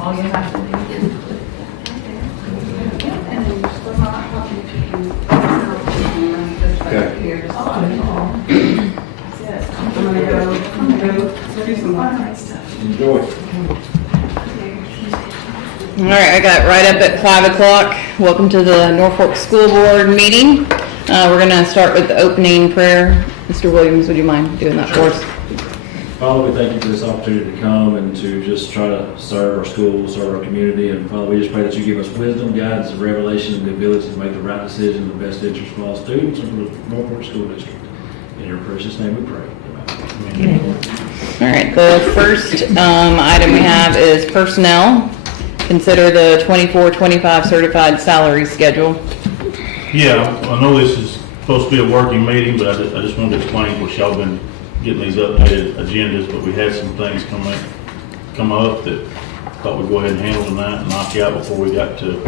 All you have to do is put it right there. And then just put my copy if you can. Okay. Here, just on it all. That's it. I'm gonna go do some fun stuff. Enjoy. All right, I got right up at 5 o'clock. Welcome to the Norfolk School Board meeting. We're going to start with the opening prayer. Mr. Williams, would you mind doing that for us? Father, we thank you for this opportunity to come and to just try to serve our schools, serve our community. And Father, we just pray that you give us wisdom, guidance, and revelation, and the ability to make the right decision in the best interest of all students and for the Norfolk School District. In your precious name we pray. Amen. All right, the first item we have is personnel. Consider the 24-25 certified salary schedule. Yeah, I know this is supposed to be a working meeting, but I just wanted to explain, of course, y'all been getting these updated agendas, but we had some things come up that thought we'd go ahead and handle tonight and knock out before we got to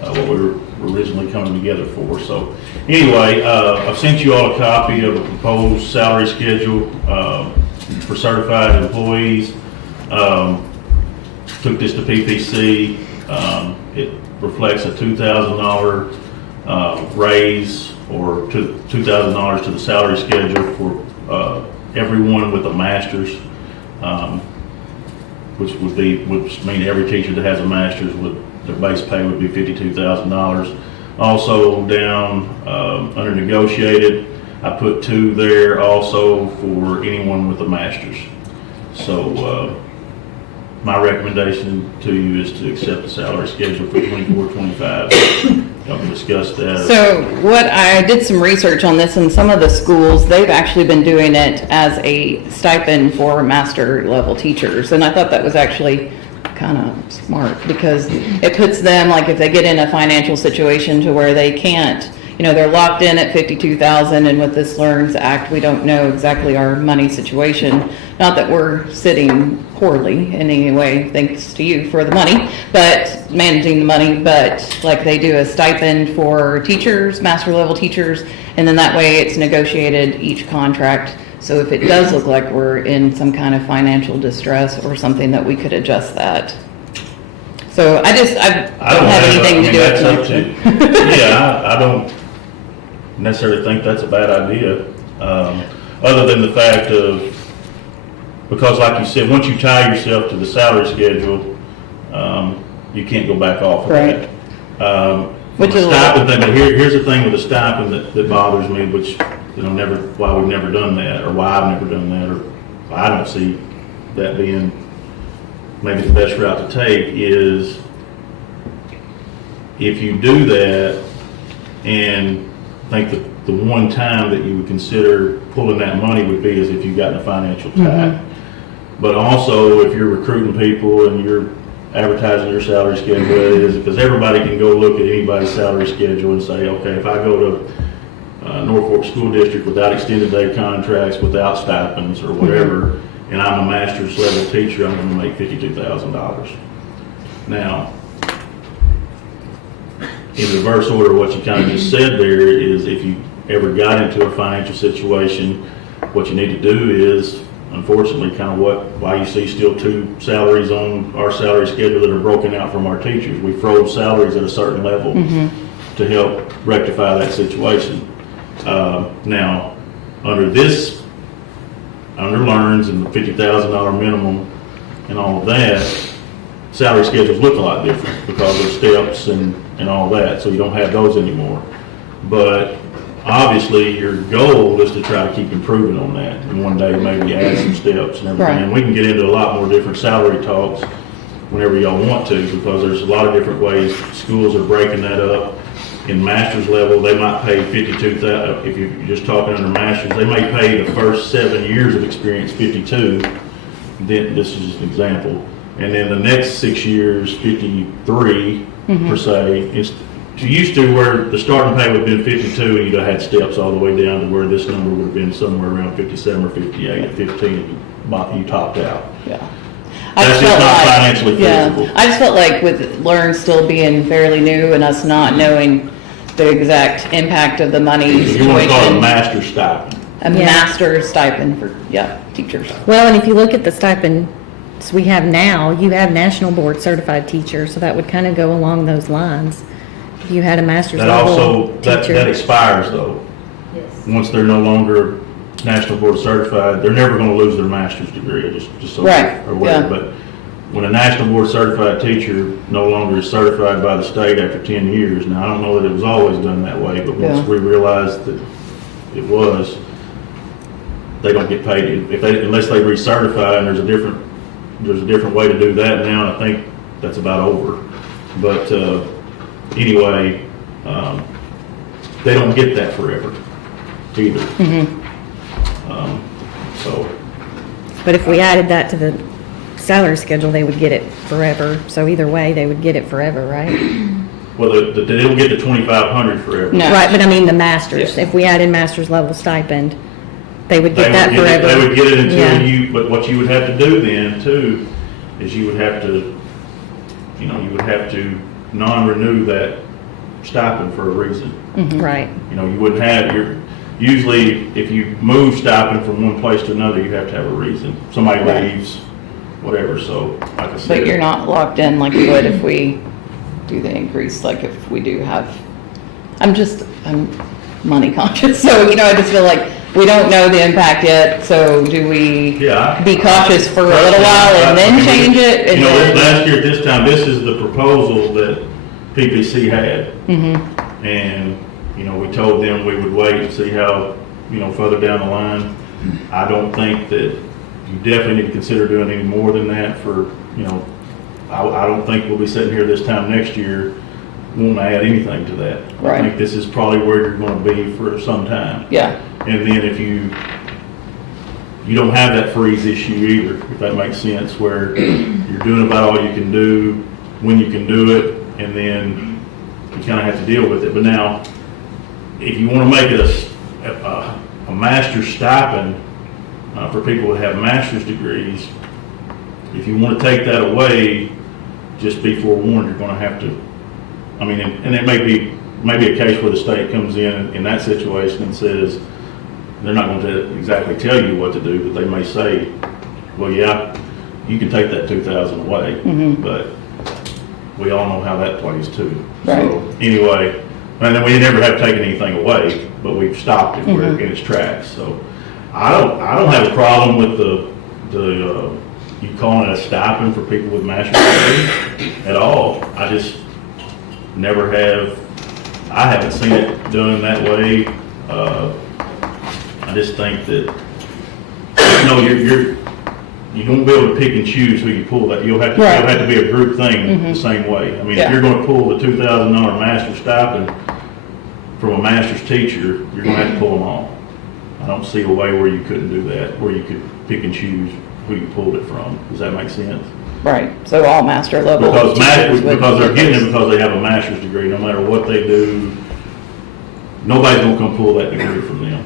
what we were originally coming together for. So anyway, I've sent you all a copy of a proposed salary schedule for certified employees. Took this to PPC. It reflects a $2,000 raise or $2,000 to the salary schedule for everyone with a master's, which mean every teacher that has a master's their base pay would be $52,000. Also down under negotiated, I put 2 there also for anyone with a master's. So my recommendation to you is to accept the salary schedule for 24-25. Y'all can discuss that. So I did some research on this, and some of the schools, they've actually been doing it as a stipend for master level teachers. And I thought that was actually kind of smart because it puts them, like if they get in a financial situation to where they can't, they're locked in at $52,000, and with this LEARNS Act, we don't know exactly our money situation. Not that we're sitting poorly in any way, thanks to you for the money, but managing the money, but like they do a stipend for teachers, master level teachers, and then that way it's negotiated each contract. So if it does look like we're in some kind of financial distress or something, that we could adjust that. So I don't have anything to do with it. Yeah, I don't necessarily think that's a bad idea, other than the fact of, because like you said, once you tie yourself to the salary schedule, you can't go back off of Right. that. Which is stipend thing, but here's the thing with the stipend that bothers me, which, why we've never done that, or why I've never done that, or I don't see that being maybe the best route to take, is if you do that, and I think the one time that you would consider pulling that money would be is if you got in a financial tie. But also if you're recruiting people and you're advertising your salary schedule, is because everybody can go look at anybody's salary schedule and say, okay, if I go to Norfolk School District without extended day contracts, without stipends or whatever, and I'm a master's level teacher, I'm going to make $52,000. Now, in reverse order, what you kind of just said there is if you ever got into a financial situation, what you need to do is, unfortunately, kind of why you see still 2 salaries on our salary schedule that are broken out from our teachers. We froze salaries at a certain level to help rectify that situation. Now, under LEARNS and the $50,000 minimum and all of that, salary schedules look a lot different because of steps and all that, so you don't have those anymore. But obviously your goal is to try to keep improving on that, and one day maybe add some steps and everything. Right. And we can get into a lot more different salary talks whenever y'all want to, because there's a lot of different ways schools are breaking that up. In master's level, they might pay $52,000. If you're just talking under master's, they may pay the first 7 years of experience $52,000. Then this is just an example, and then the next 6 years $53,000 per se. It used to where the starting pay would have been $52,000 and you'd have had steps all the way down to where this number would have been somewhere around $57,000 or $58,000 at 15 you topped out. Yeah. That's just not financially feasible. I just felt like with LEARN still being fairly new and us not knowing the exact impact of the money You want to call it a situation, master stipend. a master's stipend for, teachers. Well, and if you look at the stipend as we have now, you have national board certified teachers, so that would kind of go along those lines. If you had a master's That level also, that teacher. expires though. Yes. Once they're no longer national board certified, they're never gonna lose their master's degree, just so Right, you're aware. yeah. But when a national board certified teacher no longer is certified by the state after 10 years, now I don't know that it was always done that way, but once Yeah. we realized that it was, they don't get paid if they, unless they recertify, and there's a different way to do that now, and I think that's about over. But, anyway, they don't get that forever either. So, But if we added that to the salary schedule, they would get it forever. So either way, they would get it forever, right? well, they don't get the 2,500 forever. No. Right, but I mean the masters. If we added master's level stipend, they would They get that would get it- forever. They would get it Yeah. until you, but what you would have to do then too, is you would have to, you would have to non-renew that stipend for a reason. Right. You wouldn't have, usually if you move stipend from one place to another, you have to have a reason. Somebody Right. leaves, whatever, so like I said. But you're not locked in like you would if we do the increase, like if we do have, I'm money conscious, so, I just feel like we don't know the impact yet, so do we Yeah. be cautious for a little while and then change it? And then- Last year at this time, this is the proposal that PPC had. And, we told them we would wait and see how, further down the line. I don't think that you definitely need to consider doing any more than that for, I don't think we'll be sitting here this time next year wanting to add anything to that. I Right. think this is probably where you're gonna be for some time. Yeah, And then if you don't have that freeze issue either, if that makes sense, where you're doing about all you can do, when you can do it, and then you kind of have to deal with it. But now, if you want to make it a master's stipend for people that have master's degrees, if you want to take that away, just be forewarned, you're going to have to, and it may be a case where the state comes in that situation and says, they're not going to exactly tell you what to do, but they may say, well, yeah, you can take that 2,000 away, but we all know how that plays too. Right. So anyway, and then we never have taken anything away, but we've stopped it where in its tracks. So I don't have a problem with the you calling it a stipend for people with master's degrees at all. I just never have. I haven't seen it done that way. I just think that you won't be able to pick and choose who you pull that. You'll have to be a group thing the same way. Yeah. If you're going to pull the $2,000 master's stipend from a master's teacher, you're going to have to pull them all. I don't see a way where you couldn't do that, where you could pick and choose who you pulled it from. Does that make sense? right, so all master level Because teachers would- they're getting it because they have a master's degree, no matter what they do, nobody's gonna come pull that degree from them.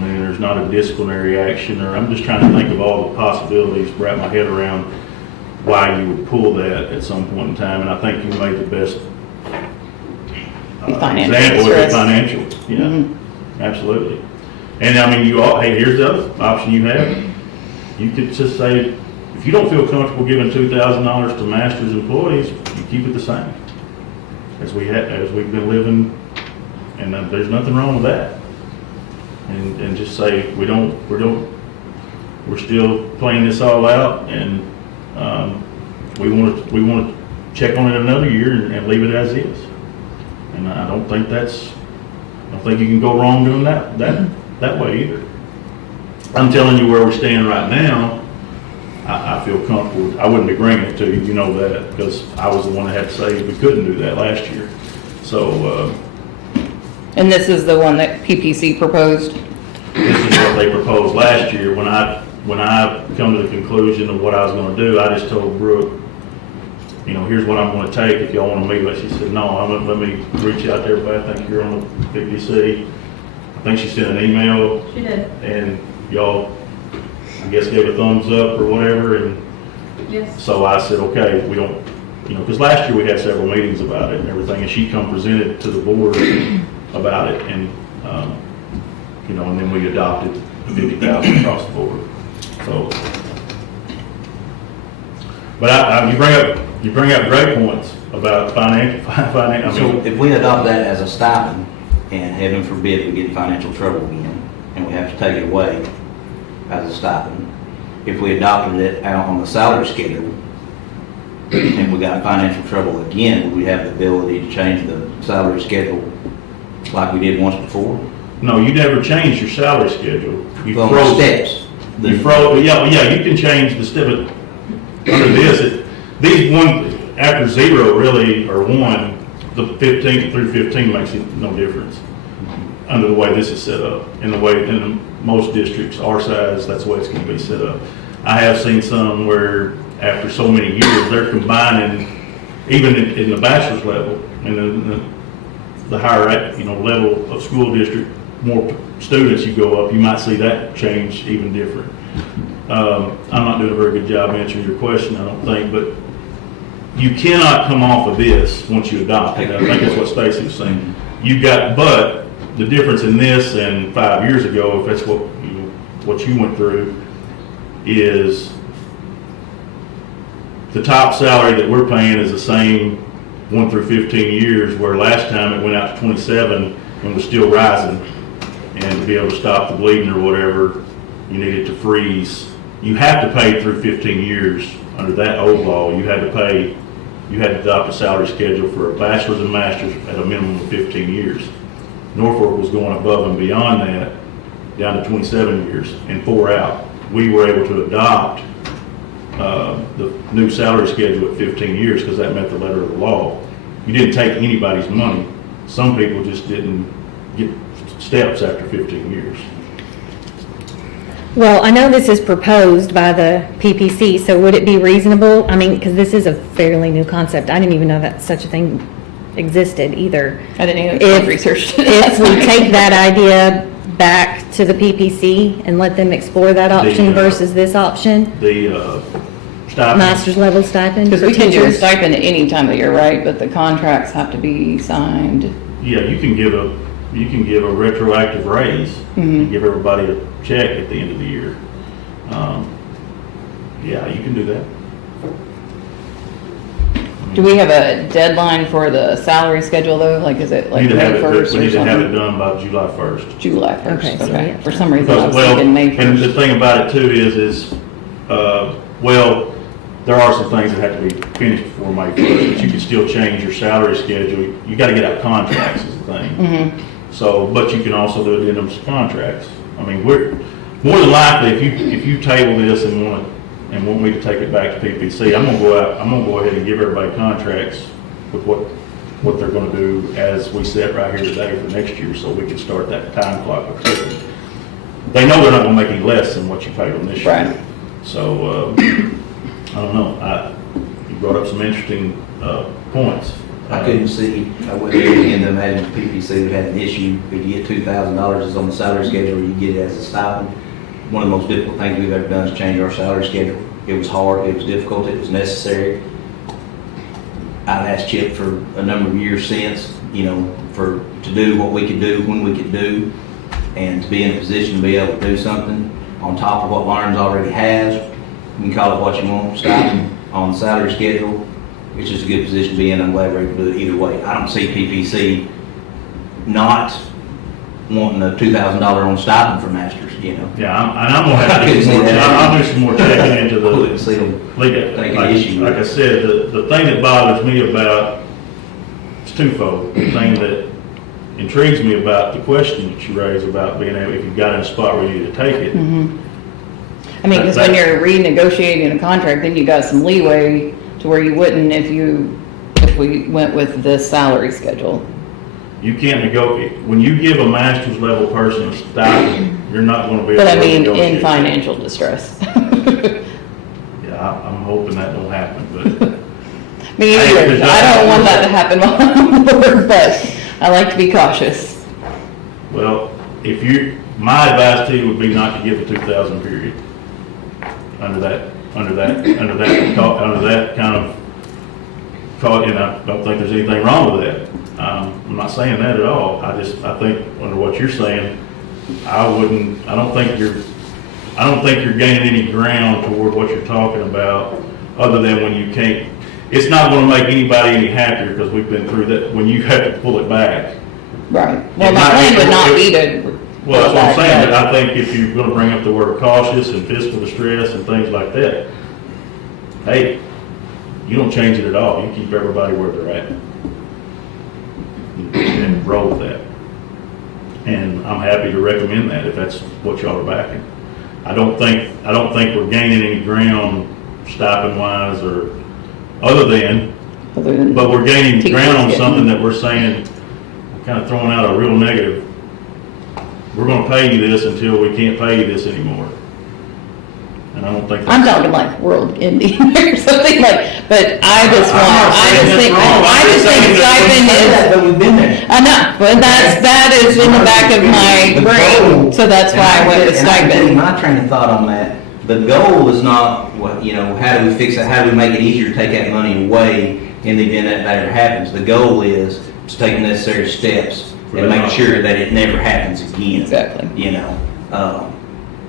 There's not a disciplinary action, or I'm just trying to think of all the possibilities, wrap my head around why you would pull that at some point in time, and I think you made the best Financial example of stress. it, financial, yeah, absolutely. And hey, here's the other option you have. You could just say, if you don't feel comfortable giving $2,000 to master's employees, you keep it the same as we've been living, and there's nothing wrong with that. And just say, we're still playing this all out, and we want to check on it another year and leave it as is. And I don't think you can go wrong doing that way either. I'm telling you where we stand right now. I feel comfortable. I wouldn't be bringing it to you, you know that, because I was the one that had to say we couldn't do that last year. So, And this is the one that PPC proposed? this is what they proposed last year. When I come to the conclusion of what I was gonna do, I just told Brooke, here's what I'm gonna take if y'all wanna meet. But she said, no, let me reach out to everybody. I think you're on the PPC. I think she sent an email. She did. And y'all, I guess, gave a thumbs up or whatever, and Yes. so I said, okay, we don't, because last year we had several meetings about it and everything, and she presented to the board about it, and, and then we adopted the 50,000 across the board. So, But you bring up great points about I So mean, if we adopt that as a stipend, and heaven forbid we get in financial trouble again, and we have to take it away as a stipend, if we adopted it out on the salary schedule, and we got in financial trouble again, would we have the ability to change the salary schedule like we did once before? no, you never change your salary schedule. You Well, froze steps. You froze, yeah, you can change the step, but under this, these one, after 0 really, or 1, the 15 through 15 makes it no difference under the way this is set up. In the way, in most districts our size, that's the way it's gonna be set up. I have seen some where after so many years, they're combining, even in the bachelor's level, and then the higher, level of school district, more students you go up, you might see that change even different. I'm not doing a very good job answering your question, I don't think, but you cannot come off of this once you adopt it. I think that's what Stacy was saying. But the difference in this and 5 years ago, if that's what you went through, is the top salary that we're paying is the same 1 through 15 years, where last time it went out to 27 and was still rising. And to be able to stop the bleeding or whatever, you needed to freeze. You have to pay through 15 years. Under that old law, you had to adopt a salary schedule for a bachelor's and master's at a minimum of 15 years. Norfolk was going above and beyond that, down to 27 years and 4 out. We were able to adopt the new salary schedule at 15 years because that met the letter of the law. You didn't take anybody's money. Some people just didn't get steps after 15 years. Well, I know this is proposed by the PPC, so would it be reasonable, I mean, because this is a fairly new concept, I didn't even know that such a thing existed either. I didn't even If- research it. If we take that idea back to the PPC and let them explore that option versus this option, The stipend. master's level stipend Because for we can do a teachers? stipend at any time of year, right? But the contracts have to be signed. Yeah, you can give a retroactive raise and give everybody a check at the end of the year. Yeah, you can do that. Do we have a deadline for the salary schedule though? Like, is it We like need to have May it, 1st we or need to have it something? done by July 1st. July Okay, 1st, so okay. yeah. For some reason, I was Because, thinking May and the 1st. thing about it too is, there are some things that have to be finished before May 1st, but you can still change your salary schedule. You gotta get out contracts is the thing. So, but you can also do addendums to contracts. I mean, we're, more than likely, if you table this and want me to take it back to PPC, I'm gonna go ahead and give everybody contracts with what they're gonna do as we sit right here today for next year, so we can start that time clock. They know they're not gonna make any less than what you paid them this year. Right. So, I don't know, you brought up some interesting, points. I couldn't see, I wouldn't begin to imagine the PPC would have an issue if you get $2,000 is on the salary schedule, or you get it as a stipend. One of the most difficult things we've ever done is change our salary schedule. It was hard, it was difficult, it was necessary. I've asked Chip for a number of years since, to do what we could do when we could do, and to be in a position to be able to do something on top of what Lauren's already has. You can call it what you want, stipend on the salary schedule. It's just a good position to be in. I'm glad we're able to do it either way. I don't see PPC not wanting a $2,000 on stipend for masters, Yeah, I'm gonna have to do some more, I'll do some more checking into I wouldn't the, see them like taking an issue. like I said, the thing that bothers me about, it's twofold. The thing that intrigues me about the question that you raised about being able, if you got in a spot where you need to take it. I mean, because when you're renegotiating a contract, then you got some leeway to where you wouldn't if we went with this salary schedule. You can't negotiate, when you give a master's level person a stipend, you're not gonna be able But to I mean, negotiate. in financial distress. Yeah, I'm hoping that don't happen, but. Me Hey, either. because I don't want that to happen while I'm on board, but I like to be cautious. Well, my advice to you would be not to give a 2,000 period under that kind of, and I don't think there's anything wrong with that. I'm not saying that at all. I think under what you're saying, I don't think you're gaining any ground toward what you're talking about other than when you can't, it's not gonna make anybody any happier, because we've been through that, when you have to pull it back. Right. Well, my plan would not be to. Well, that's what I'm saying, but I think if you're gonna bring up the word cautious and fiscal distress and things like that, hey, you don't change it at all, you keep everybody where they're at. And roll with that. And I'm happy to recommend that if that's what y'all are backing. I don't think we're gaining any ground stipend wise or other than, but we're gaining ground on something that we're saying, kind of throwing out a real negative. We're gonna pay you this until we can't pay you this anymore. And I don't think. I'm talking like world ending or something like, but I just think stipend is, But we've been there. I know, but that is in the back of my brain, so that's why I went with And I can tell you stipend. my train of thought on that, the goal is not, what, you know, how do we fix it, how do we make it easier to take that money away in the event that ever happens? The goal is to take the necessary steps and make sure that it never happens again. Exactly. You know,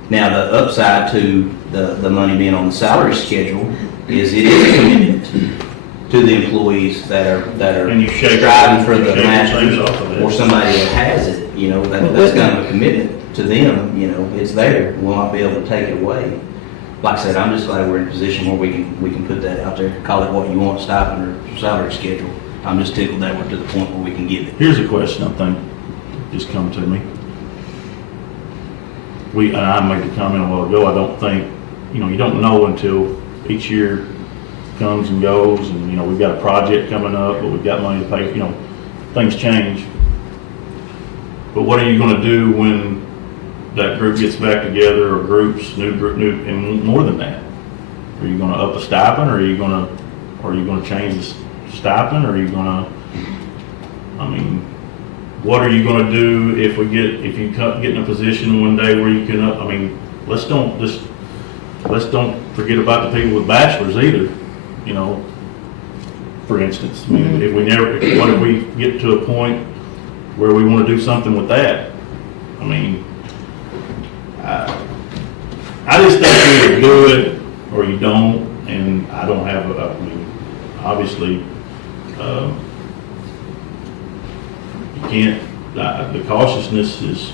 now the upside to the money being on the salary schedule is it is a commitment to the employees that are And you shake- striving for you the shake things masters off of it. or somebody that has it, you know, that's kind of a commitment to them, you know, it's there, we'll not be able to take it away. Like I said, I'm just glad we're in a position where we can put that out there, call it what you want, stipend or salary schedule. I'm just tickled that we're to the point where we can give it. Here's a question I think just come to me. And I made the comment a while ago, I don't think, you know, you don't know until each year comes and goes, and, you know, we've got a project coming up, but we've got money to pay, you know, things change. But what are you gonna do when that group gets back together, or groups, new, and more than that? Are you gonna up a stipend, or are you gonna change the stipend, or are you gonna, I mean, what are you gonna do if you get in a position one day where you can, I mean, let's don't forget about the people with bachelors either, you know, for instance. I mean, what if we get to a point where we wanna do something with that? I mean, I just think you either do it or you don't, and I don't have, I mean, obviously, you can't, the cautiousness is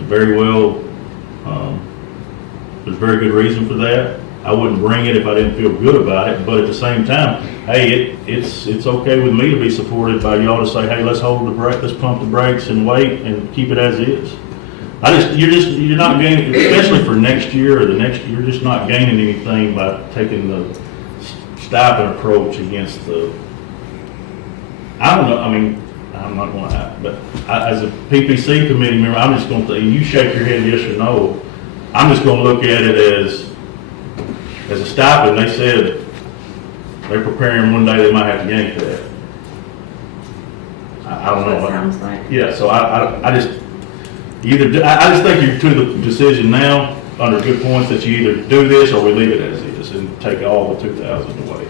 very well, there's very good reason for that. I wouldn't bring it if I didn't feel good about it, but at the same time, hey, it's okay with me to be supported by y'all to say, hey, let's hold the brake, let's pump the brakes and wait and keep it as is. You're not gaining, especially for next year or the next, you're just not gaining anything by taking the stipend approach against the, I don't know, I mean, I'm not going to, but as a PPC committee member, I'm just going to, you shake your head yes or no, I'm just going to look at it as a stipend. They said they're preparing one day they might have to yank that. I don't know. That sounds like. Yeah, so I just, I just think you're to the decision now, under good points, that you either do this or we leave it as is and take all the 2,000 away.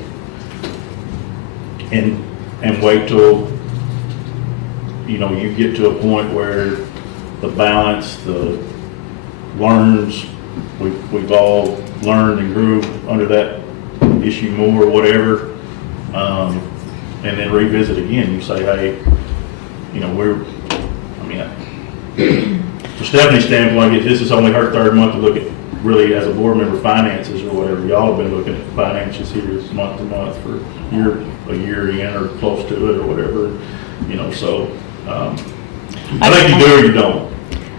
And wait till, you know, you get to a point where the balance, the learns, we've all learned and grew under that issue more or whatever, and then revisit again. You say, hey, you know, from Stephanie's standpoint, this is only her third month to look at, really, as a board member, finances or whatever. Y'all have been looking at finances here month to month for a year in or close to it or whatever, you know, so, I think you do or you don't.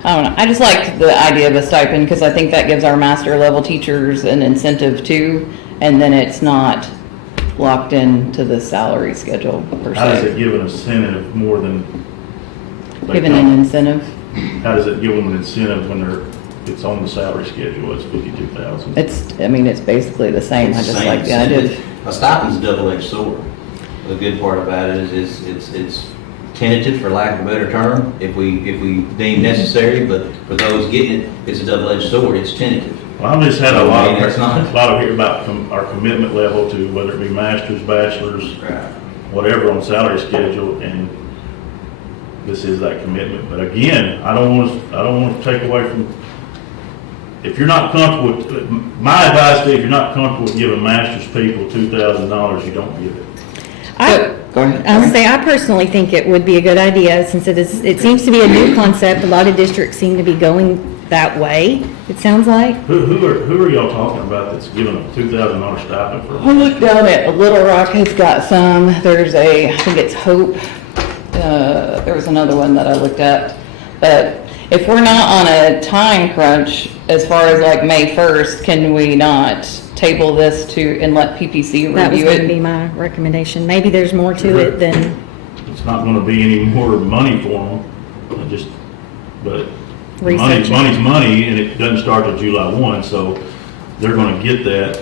I don't know, I just liked the idea of a stipend, because I think that gives our master level teachers an incentive too, and then it's not locked into the salary schedule per How does it se. give an incentive more than? Given an incentive, How does it give them an incentive when it's on the salary schedule, it's 52,000? it's basically the same, I It's just same. like the idea. A stipend's a double-edged sword. The good part about it is it's tentative, for lack of a better term, if we deem necessary, but for those getting it, it's a double-edged sword, it's tentative. Well, I've just had a lot That's not- of hear about our commitment level to whether it be masters, bachelors, whatever on salary schedule, and this is that commitment. But again, I don't want to take away from if you're not comfortable, my advice to you, if you're not comfortable with giving master's people $2,000, you don't give it. Go ahead. I would say, I personally think it would be a good idea, since it seems to be a new concept. A lot of districts seem to be going that way, it sounds like. Who are y'all talking about that's giving a $2,000 stipend for? I looked down at Little Rock has got some. There's I think it's Hope. There was another one that I looked at. But if we're not on a time crunch as far as like May 1st, can we not table this and let PPC That was review going to be it? my recommendation. Maybe there's more to it than It's not gonna be any more money for them, but research. money's money, and it doesn't start till July 1, so they're gonna get that,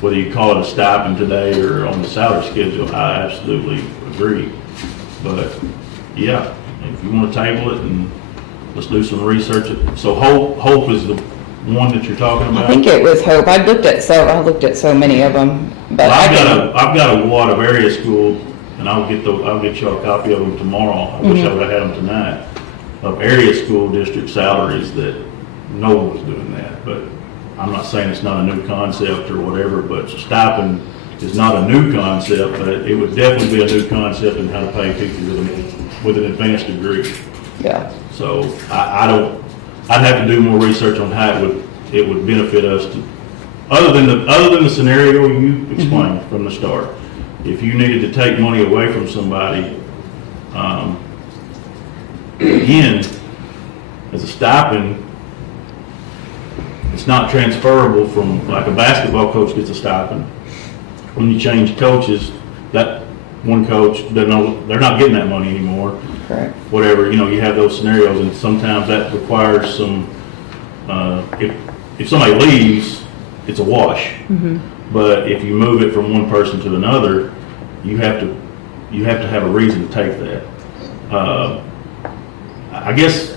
whether you call it a stipend today or on the salary schedule. I absolutely agree. But, yeah, if you wanna table it, and let's do some research. So Hope is the one that you're talking about? I think it was Hope. I looked at so many of them, but Well, I've got a wad of area school, and I'll get you a copy of them tomorrow. I wish I would've had them tonight. Of area school district salaries that no one was doing that, but I'm not saying it's not a new concept or whatever, but stipend is not a new concept, but it would definitely be a new concept in how to pay people with an advanced degree. yeah. So I'd have to do more research on how it would benefit us to, other than the scenario you explained from the start. If you needed to take money away from somebody, again, as a stipend, it's not transferable from, like a basketball coach gets a stipend. When you change coaches, that one coach doesn't know, they're not getting that money anymore. Correct. Whatever, you have those scenarios, and sometimes that requires some, if somebody leaves, it's a wash. But if you move it from one person to another, you have to have a reason to take that. I guess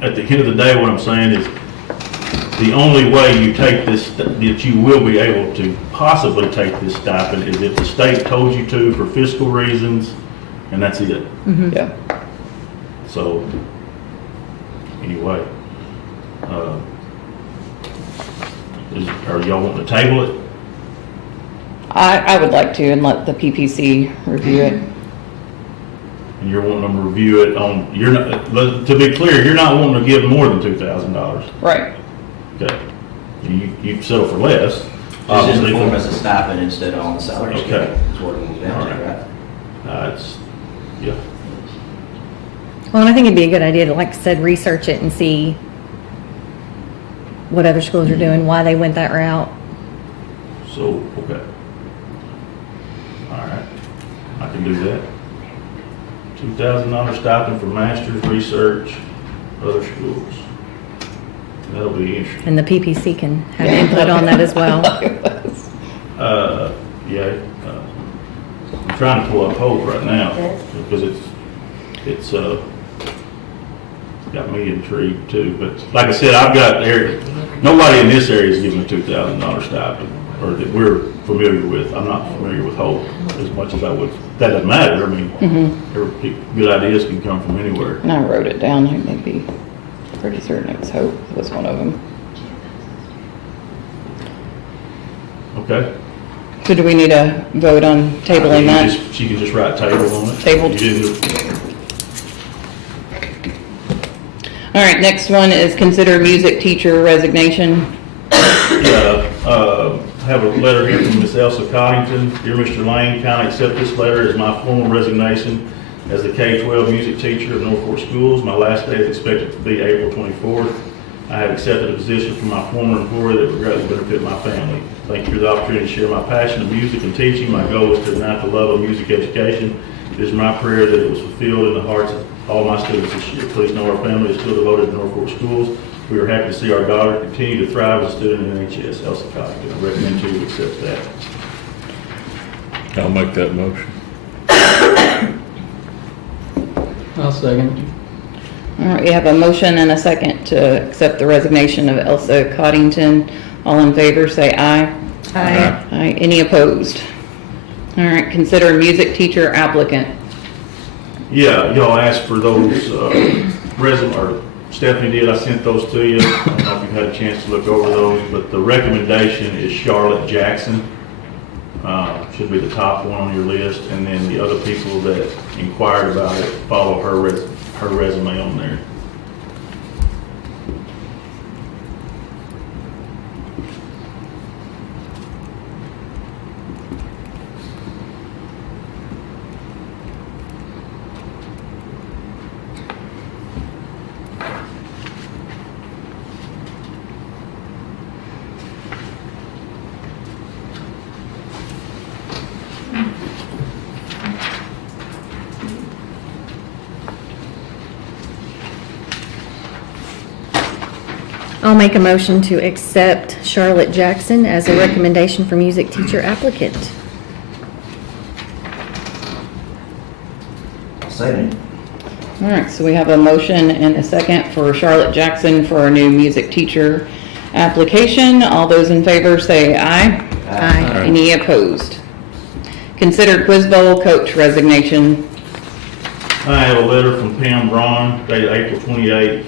at the end of the day, what I'm saying is, the only way you take this, that you will be able to possibly take this stipend, is if the state told you to for fiscal reasons, and that's it. Yeah. So, anyway, are y'all wanting to table it? I would like to, and let the PPC review it. And you're wanting them to review it on, you're not, to be clear, you're not wanting to give more than $2,000. Right. Okay. You settle for less, It's just obviously. form as a stipend instead of on the salary Okay. schedule, is what it comes down to, Alright. right? Yeah. Well, and I think it'd be a good idea to, like I said, research it and see what other schools are doing, why they went that route. So, okay. All right, I can do that. $2,000 stipend for master's research, other schools. That'll be interesting. And the PPC can have input on that as well. Yeah, I'm trying to pull up Hope right now, because it's got me intrigued too, but like I said, nobody in this area is giving a $2,000 stipend, or that we're familiar with. I'm not familiar with Hope as much as I would. That doesn't matter, I mean, good ideas can come from anywhere. And I wrote it down. I may be pretty certain it was Hope was one of them. Okay? So do we need a vote on tabling that? She can just write table on it. Tabled. You didn't- All right, next one is consider music teacher resignation. Have a letter here from Ms. Elsa Coddington. Dear Mr. Lane, kindly accept this letter as my formal resignation as the K-12 music teacher of North Fork Schools. My last day is expected to be April 24th. I have accepted a position from my former employer that would greatly benefit my family. Thank you for the opportunity to share my passion of music and teaching. My goal is to ignite the love of music education. It is my prayer that it was fulfilled in the hearts of all my students this year. Please know our family is still devoted to North Fork Schools. We are happy to see our daughter continue to thrive as a student in NHS. Elsa Coddington, I recommend you accept that. I'll make that motion. I'll second. All right, we have a motion and a second to accept the resignation of Elsa Coddington. All in favor, say aye. Aye. Aye. Any opposed? All right, consider music teacher applicant. Yeah, y'all asked for those, or Stephanie did, I sent those to you. I don't know if you've had a chance to look over those, but the recommendation is Charlotte Jackson. Should be the top one on your list, and then the other people that inquired about it follow her resume on there. I'll make a motion to accept Charlotte Jackson as a recommendation for music teacher applicant. Second. All right, so we have a motion and a second for Charlotte Jackson for our new music teacher application. All those in favor say aye. Aye. Any opposed? Consider Quiz Bowl coach resignation. I have a letter from Pam Braun dated April 28th.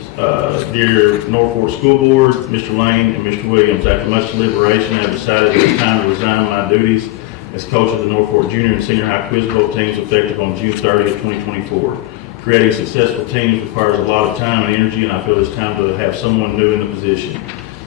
Dear Norfolk School Board, Mr. Lane and Mr. Williams, after much deliberation, I have decided it's time to resign my duties as coach of the Norfolk Junior and Senior High Quiz Bowl teams effective on June 30th, 2024. Creating successful teams requires a lot of time and energy, and I feel it's time to have someone new in the position.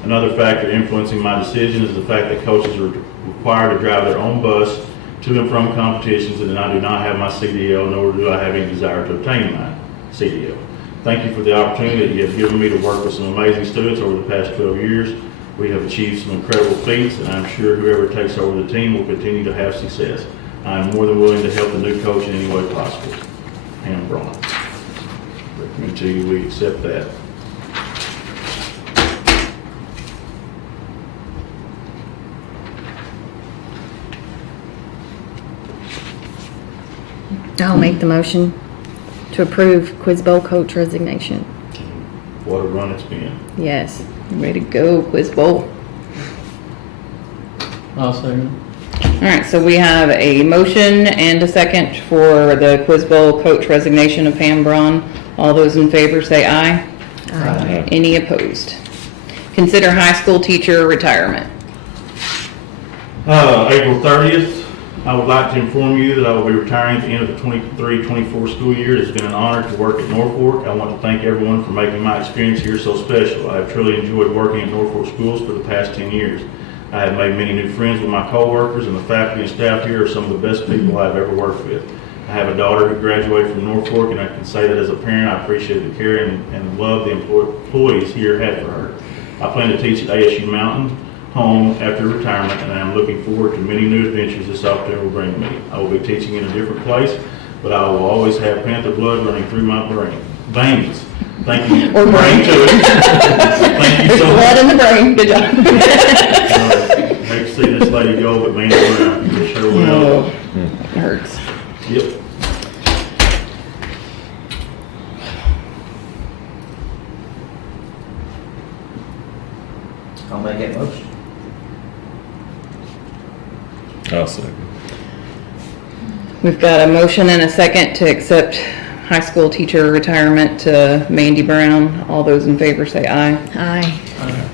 Another factor influencing my decision is the fact that coaches are required to drive their own bus to and from competitions, and I do not have my CDL, nor do I have any desire to obtain my CDL. Thank you for the opportunity that you have given me to work with some amazing students over the past 12 years. We have achieved some incredible feats, and I'm sure whoever takes over the team will continue to have success. I am more than willing to help the new coach in any way possible. Pam Braun. Recommend to you we accept that. I'll make the motion to approve Quiz Bowl coach resignation. What a run it's been. Yes. Way to go, Quiz Bowl. I'll second. All right, so we have a motion and a second for the Quiz Bowl coach resignation of Pam Braun. All those in favor say aye. Aye. Any opposed? Consider high school teacher retirement. April 30th, I would like to inform you that I will be retiring at the end of the 23-24 school year. It has been an honor to work at Norfolk. I want to thank everyone for making my experience here so special. I have truly enjoyed working at Norfolk schools for the past 10 years. I have made many new friends with my coworkers, and the faculty and staff here are some of the best people I've ever worked with. I have a daughter who graduated from Norfolk, and I can say that as a parent, I appreciate the care and love the employees here have for her. I plan to teach at ASU Mountain Home after retirement, and I am looking forward to many new adventures this opportunity will bring me. I will be teaching in a different place, but I will always have Panther blood running through my veins. Thank you. Or brain. To it. Thank you so much. Blood in the brain, good job. Hate to see this lady go, but man, we sure will. Oh, it hurts. Yep. I'll make that motion. I'll second. We've got a motion and a second to accept high school teacher retirement to Mandy Brown. All those in favor say aye. Aye.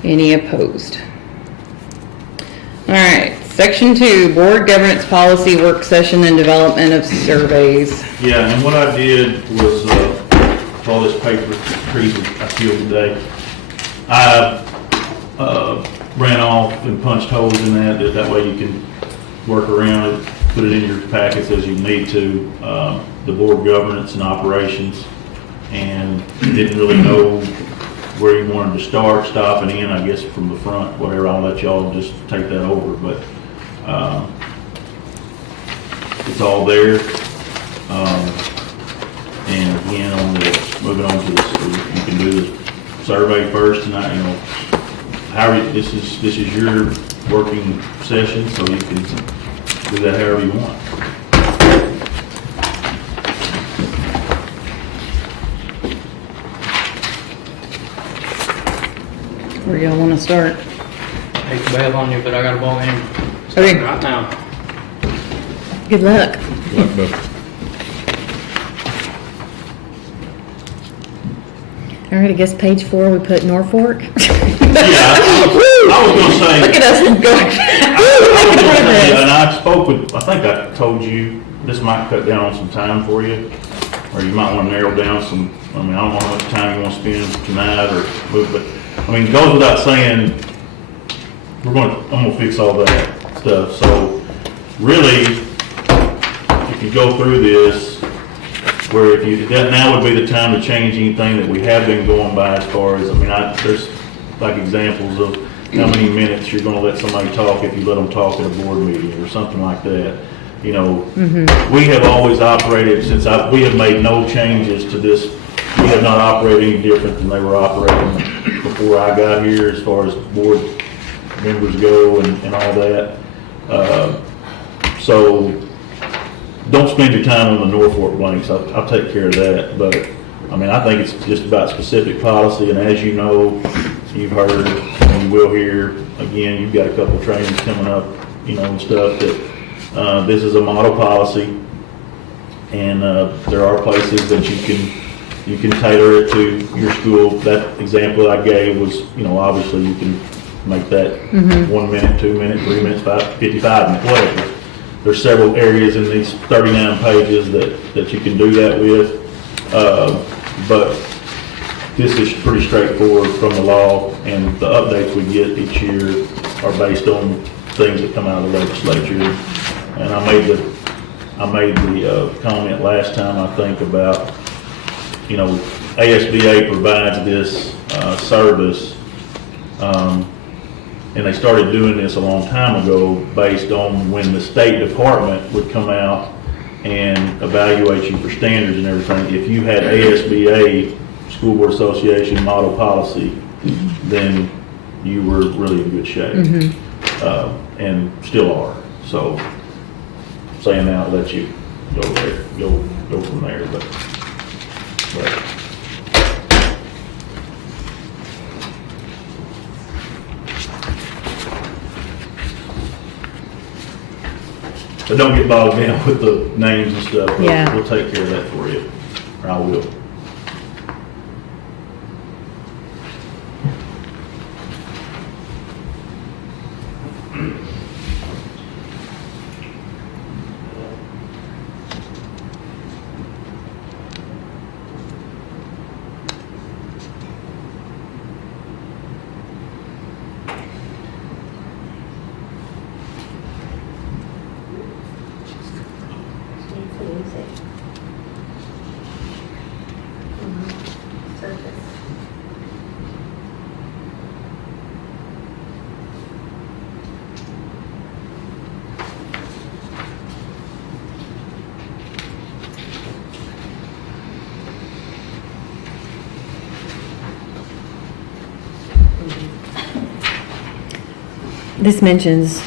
Any opposed? All right, section 2, board governance policy work session and development of surveys. Yeah, and what I did was, all this paper trees I peeled today, I ran off and punched holes in that way you can work around it, put it in your packets as you need to, the board governance and operations, and didn't really know where you wanted to start, stop, and end, I guess from the front, whatever. I'll let y'all just take that over, but it's all there. And again, moving on to this, you can do the survey first tonight, you know, however, this is your working session, so you can do that however you want. Where y'all want to start? Hate to bail on you, but I got a ball game Okay. right now. Good luck. Look, but All right, I guess page 4, we put Norfolk. Yeah, I was gonna say. Look at us going. I was Making gonna say, progress. and I spoke with, I think I told you, this might cut down on some time for you, or you might wanna narrow down some, I mean, I don't know how much time you wanna spend tonight or, but, I mean, it goes without saying, I'm gonna fix all that stuff, so really, if you go through this, where if you, that now would be the time to change anything that we have been going by as far as, I mean, there's like examples of how many minutes you're gonna let somebody talk if you let them talk at a board meeting or something like that. You know, we have always operated we have made no changes to this. We have not operated any different than they were operating before I got here as far as board members go and all that. So don't spend your time on the Norfolk blanks. I'll take care of that. But I mean, I think it's just about specific policy. And as you know, you've heard and you will hear again, you've got a couple of trainings coming up, you know, and stuff that this is a model policy. And there are places that you can tailor it to your school. That example I gave was, you know, obviously you can make that 1 minute, 2 minutes, 3 minutes, 55 minutes, whatever. There's several areas in these 39 pages that you can do that with. But this is pretty straightforward from the law, and the updates we get each year are based on things that come out of the legislature. And I made the comment last time, I think, about, you know, ASBA provides this service, and they started doing this a long time ago based on when the State Department would come out and evaluate you for standards and everything. If you had ASBA, School Board Association model policy, then you were really in good shape, and still are. So saying that, I'll let you go there, go from there, but. But don't get bogged down with the names and stuff. Yeah. We'll take care of that for you, or I will. This mentions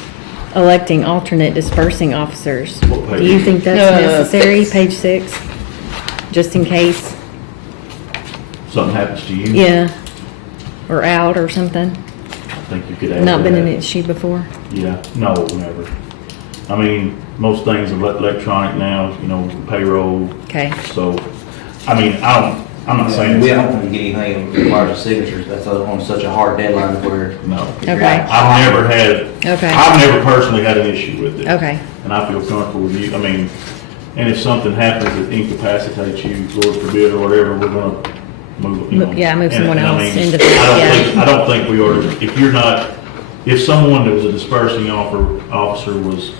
electing alternate dispersing officers. What page? Do you think that's necessary? 6. Page 6, just in case, Something happens to you. yeah, or out or something? I think you could add Not been that. in an issue before? Yeah, no, never. I mean, most things are electronic now, you know, payroll, Okay, so, I mean, I'm not saying. We don't want to get anything that requires a signature, that's on such a hard deadline where. No. Okay. I've never had. Okay. I've never personally had an issue with it. okay, And I feel comfortable with you, I mean, and if something happens that incapacitates you, Lord forbid, or whatever, we're gonna move, you know. Yeah, move and- someone and I else mean, into that, I don't think we are, if you're not, if someone that was a dispersing officer was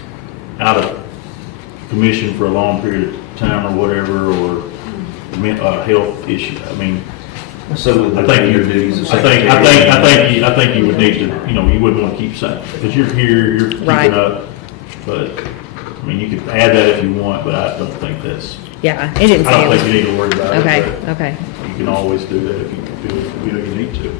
out of commission for a long period of time or whatever, or a health issue, I mean, So with I think your you, duties of I think, secretary. I think you would need to, you know, you wouldn't want to keep saying, because you're here, you're keeping Right. up. But, I mean, you could add that if you want, but I don't think that's, yeah, it didn't I say don't it think you was, need to worry about it. okay, but okay. You can always do that if you feel you need to.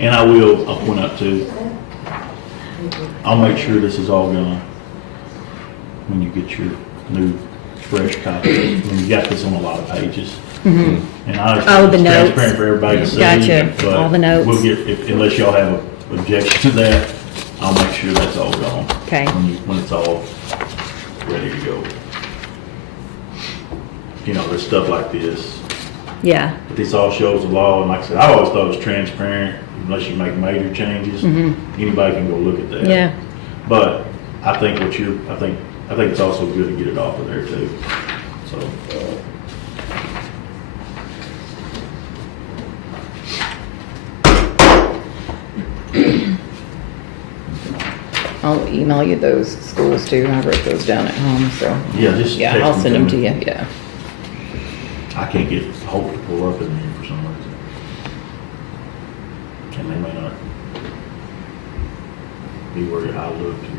And I'll point out too, I'll make sure this is all gonna, when you get your new fresh copy, I mean, you got this on a lot of pages. And I Oh, the it's notes. transparent for everybody to see. Gotcha. but All the notes. We'll get, unless y'all have an objection to that, I'll make sure that's all gone. Okay. When it's all ready to go. You know, there's stuff like this. Yeah, But this all shows the law, and like I said, I always thought it was transparent, unless you make major changes. Anybody can go look at that. yeah. But I think I think it's also good to get it off of there too. So, I'll email you those schools too. I wrote those down at home, so. yeah, just Yeah, text I'll send them to me. you, yeah. I can't get Hope to pull up in here for some reason. And they may not be where I looked here.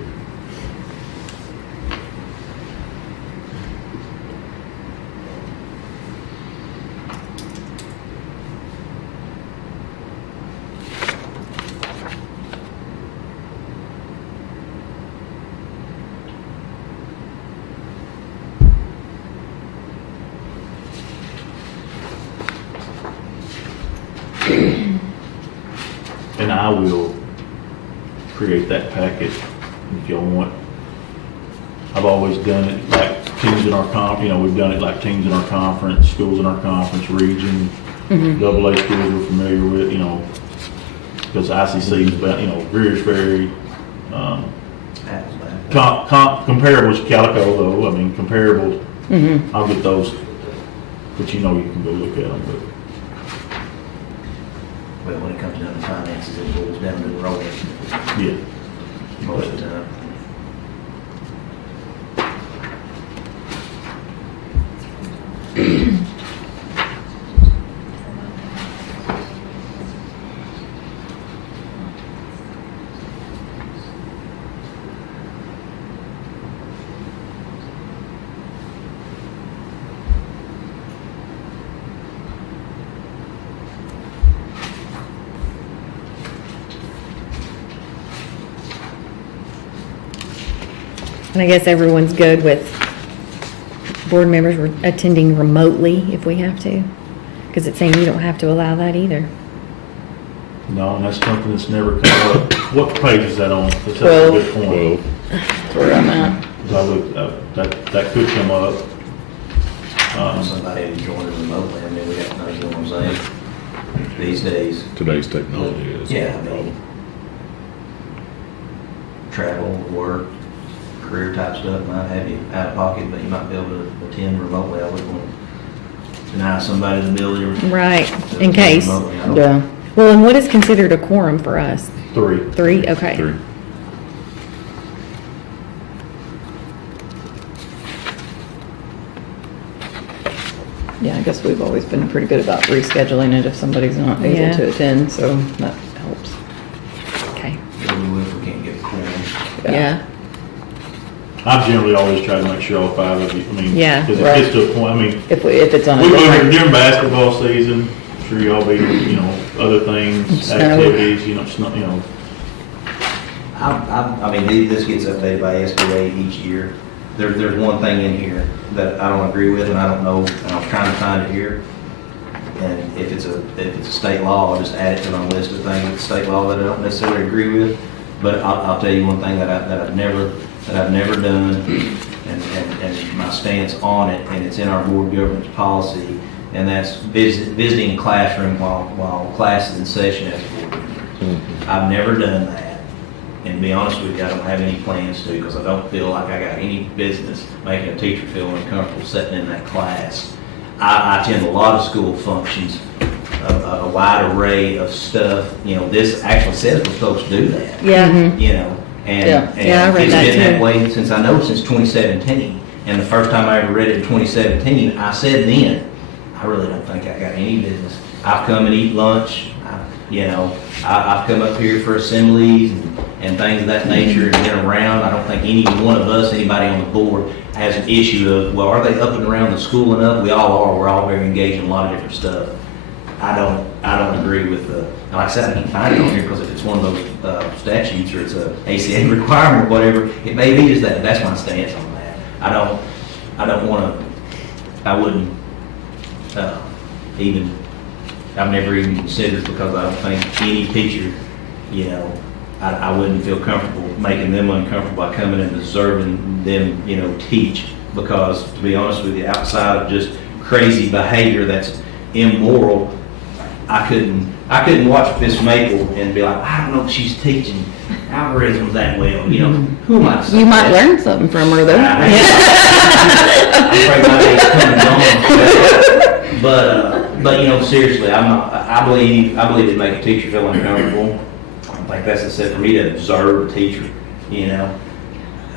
And I will create that packet if y'all want. I've always done it like teams in our we've done it like teams in our conference, schools in our conference, region, double A schools we're familiar with, because ICC is about, Greer's Ferry, comparable to Calico though, I mean, comparable. I'll get those, but you can go look at them, but. But when it comes down to finances, it boils down to the road Yeah, most of the time. And I guess everyone's good with board members attending remotely if we have to? Because it's saying you don't have to allow that either. no, and that's something that's never come up. What page is that on? That's a 12. good point. Well, That's where I'm at. 'Cause I looked, that could come up. Somebody who's joining remotely, I mean, we got to know what I'm saying. These days. today's technology is Yeah, a I mean, problem. travel, work, career type stuff might have you out of pocket, but you might be able to attend remotely. I wouldn't want to deny somebody the ability to. Right, to in attend case. remotely. I don't- Yeah. Well, and what is considered a quorum for us? 3. 3? Okay. 3. Yeah, I guess we've always been pretty good about rescheduling it if somebody's not able Yeah. to attend, so that helps. Okay. Maybe we will if we can't get quorum. Yeah. I've generally always tried to make sure all 5 of you, I mean. Yeah, Because right. it gets to a point, I mean, If it's on a we move different, during basketball season, I'm sure y'all be, other things, Snow. activities, I mean, this gets updated by SBA each year. There's one thing in here that I don't agree with, and I don't know, and I was trying to find it here. And if it's a state law, I'll just add it to my list of things, it's state law that I don't necessarily agree with. But I'll tell you one thing that I've never done, and my stance on it, and it's in our board governance policy, and that's visiting a classroom while class is in session as a board member. I've never done that. And to be honest with you, I don't have any plans to, because I don't feel like I got any business making a teacher feel uncomfortable sitting in that class. I attend a lot of school functions, a wide array of stuff. This actually says we're supposed to do that. Yeah. And, Yeah, I read it's that been that too. way since 2017. And the first time I ever read it in 2017, I said then, I really don't think I got any business. I've come and eat lunch, I've come up here for assemblies and things of that nature and been around. I don't think any one of us, anybody on the board, has an issue of, well, are they up and around the school enough? We all are. We're all very engaged in a lot of different stuff. I don't agree with like I said, I can't find it on here, because if it's one of those statutes, or it's a ACA requirement or whatever, it may be just that. That's my stance on that. I don't want to, I wouldn't even, I've never even considered, because I don't think any teacher, you know, I wouldn't feel comfortable making them uncomfortable by coming and observing them, you know, teach, because to be honest with you, outside of just crazy behavior that's immoral, I couldn't watch Miss Maple and be like, I don't know if she's teaching algorithms that well, you know, who am I to say You might that? learn something from her though. I'm afraid my day's coming on. But you know, seriously, I believe it make a teacher feel uncomfortable. I think that's the set for me to observe a teacher, you know.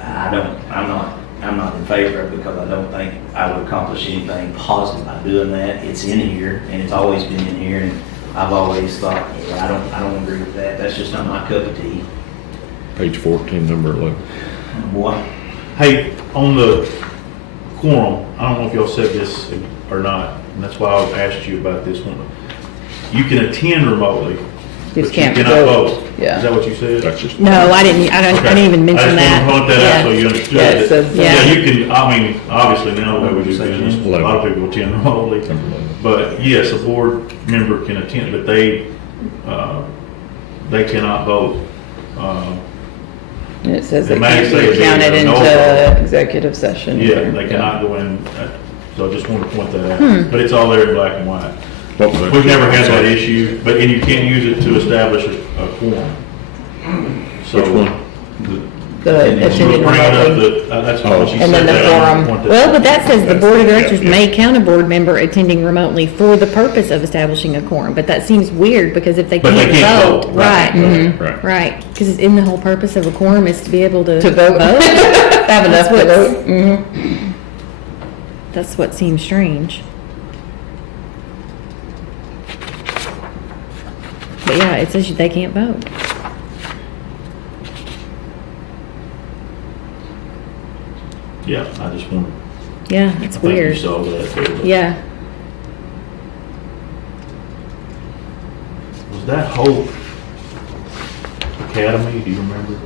I'm not in favor of it, because I don't think I would accomplish anything positive by doing that. It's in here, and it's always been in here, and I've always thought, yeah, I don't agree with that. That's just not my cup of tea. Page 14, number 11. Boy, Hey, on the quorum, I don't know if y'all said this or not, and that's why I asked you about this one. You can attend remotely, You but just you can't cannot vote. vote. Yeah. Is that what you said? That's just. No, I didn't even mention that. I just want to point that out so Yeah. you understood Yeah, it it. says, Yeah. Yeah, you can, I mean, obviously now the way we do business, a lot of people attend remotely. Number 11. But yes, a board member can attend, but they cannot vote. And it says It it may can't say be it's counted either no into vote. executive session. Yeah, they cannot go in, so I just wanted to point that out. But it's all there in black and white. What was that? We've never had that issue, and you can't use it to establish a quorum. So, Which one? The She was attending bringing up remotely. that's what she said. And then the that, I quorum. want Well, but that says the board of directors Yeah, yeah. may count a board member attending remotely for the purpose of establishing a quorum, but that seems weird, because if they But they can't can't vote, vote. right, Right, right. right, because in the whole purpose of a quorum is to be able to To vote. Have enough to That's vote. what's- That's what seems strange. But yeah, it says they can't vote. Yeah, I just wanted, Yeah, I it's think you weird. saw that. There. Yeah. Was that Hope Academy, do you remember?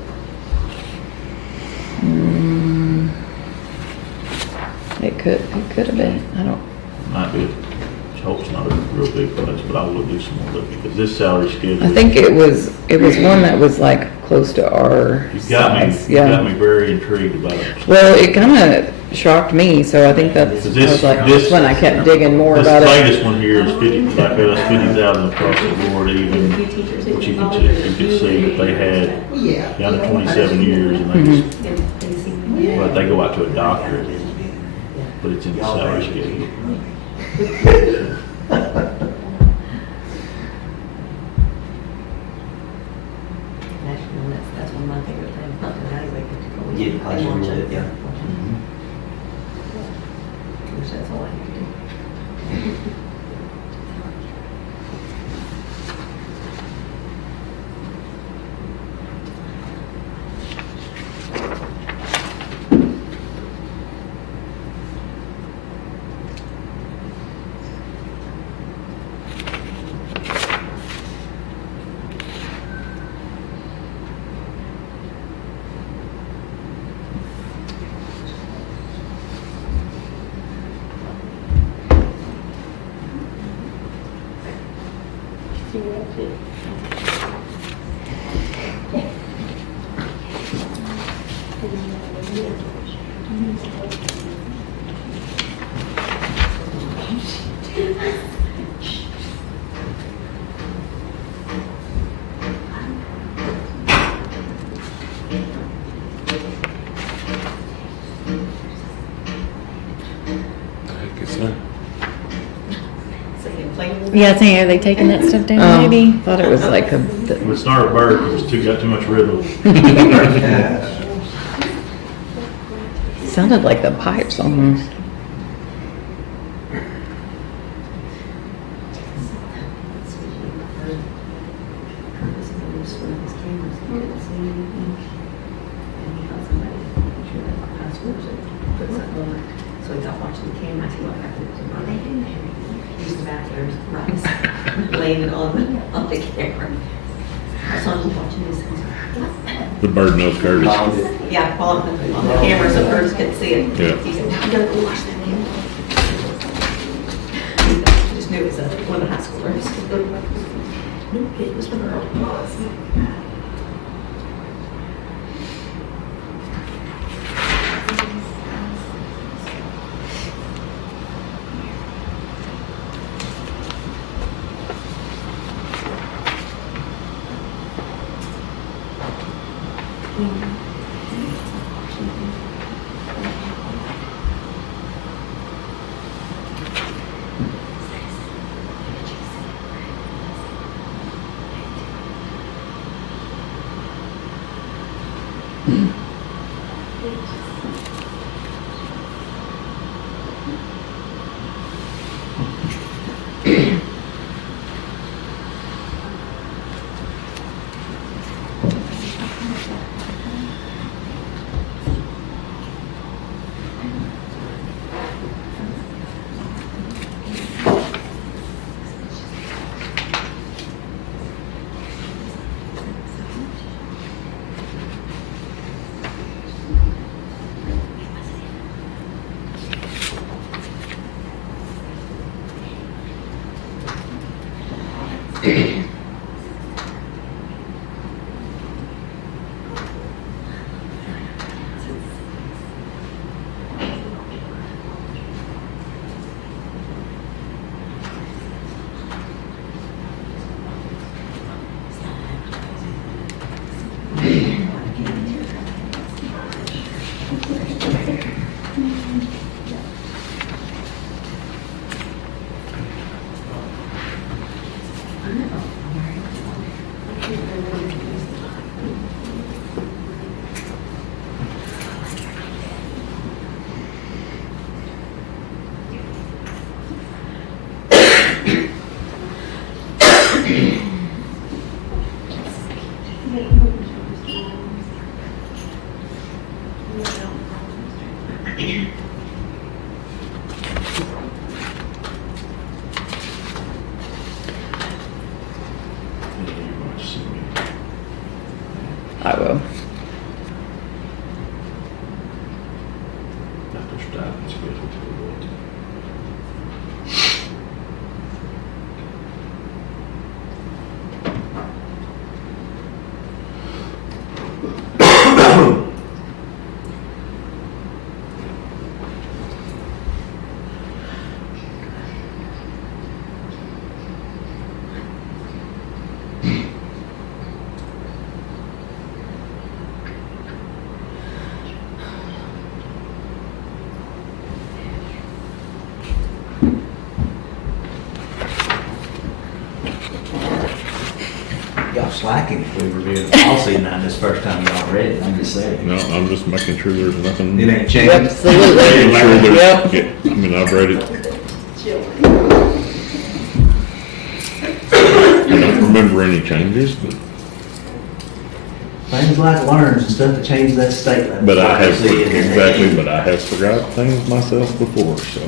It could have been. I don't. Might be, Hope's not a real big place, but I will do some more looking, because this salary schedule. I think it was one that was like close to our You got me, size. you got Yeah. me very intrigued about it. Well, it kind of shocked me, so I think that's, I This- was like, this- when I kept digging more This about it. latest one here is 50,000 across the board even, which you can see that they had down to 27 years, and they just, but they go out to a doctor, but it's in the salary schedule. That's one of my favorite things, not that I like to go. Get in class a little bit, yeah. Which that's all I have to do. Heck is that? So you can play with it. Yeah, I think, are they taking that stuff down, Oh, maybe? Thought it was like a, It would start a bird, because it's got too much rhythm. sounded like the pipes almost. This is a loose one of his cameras, he couldn't see anything. And he got somebody, to make sure that the passwords are put something on it. So So we got watching the camera, I see what happened. What they do there? Use the bathrooms, right, laying on the camera. I saw him watching this. The bird knows Curtis. Yeah, while on the camera, so Curtis couldn't see it. Yeah. He said, now you gotta go watch that camera. Just knew it was one of the high schoolers. No, it was the girl. I will. After stipend schedule to Y'all slacking if we reviewed the policy tonight this first time y'all read it, I'm just saying. No, I'm just making sure there's nothing. It ain't changed. Absolutely. Making sure Yep. there's, yeah, I mean, I've read it. I don't remember any changes, Things like learns and stuff to change that state. level. but I have, See it. exactly, but I have forgot things myself before, so.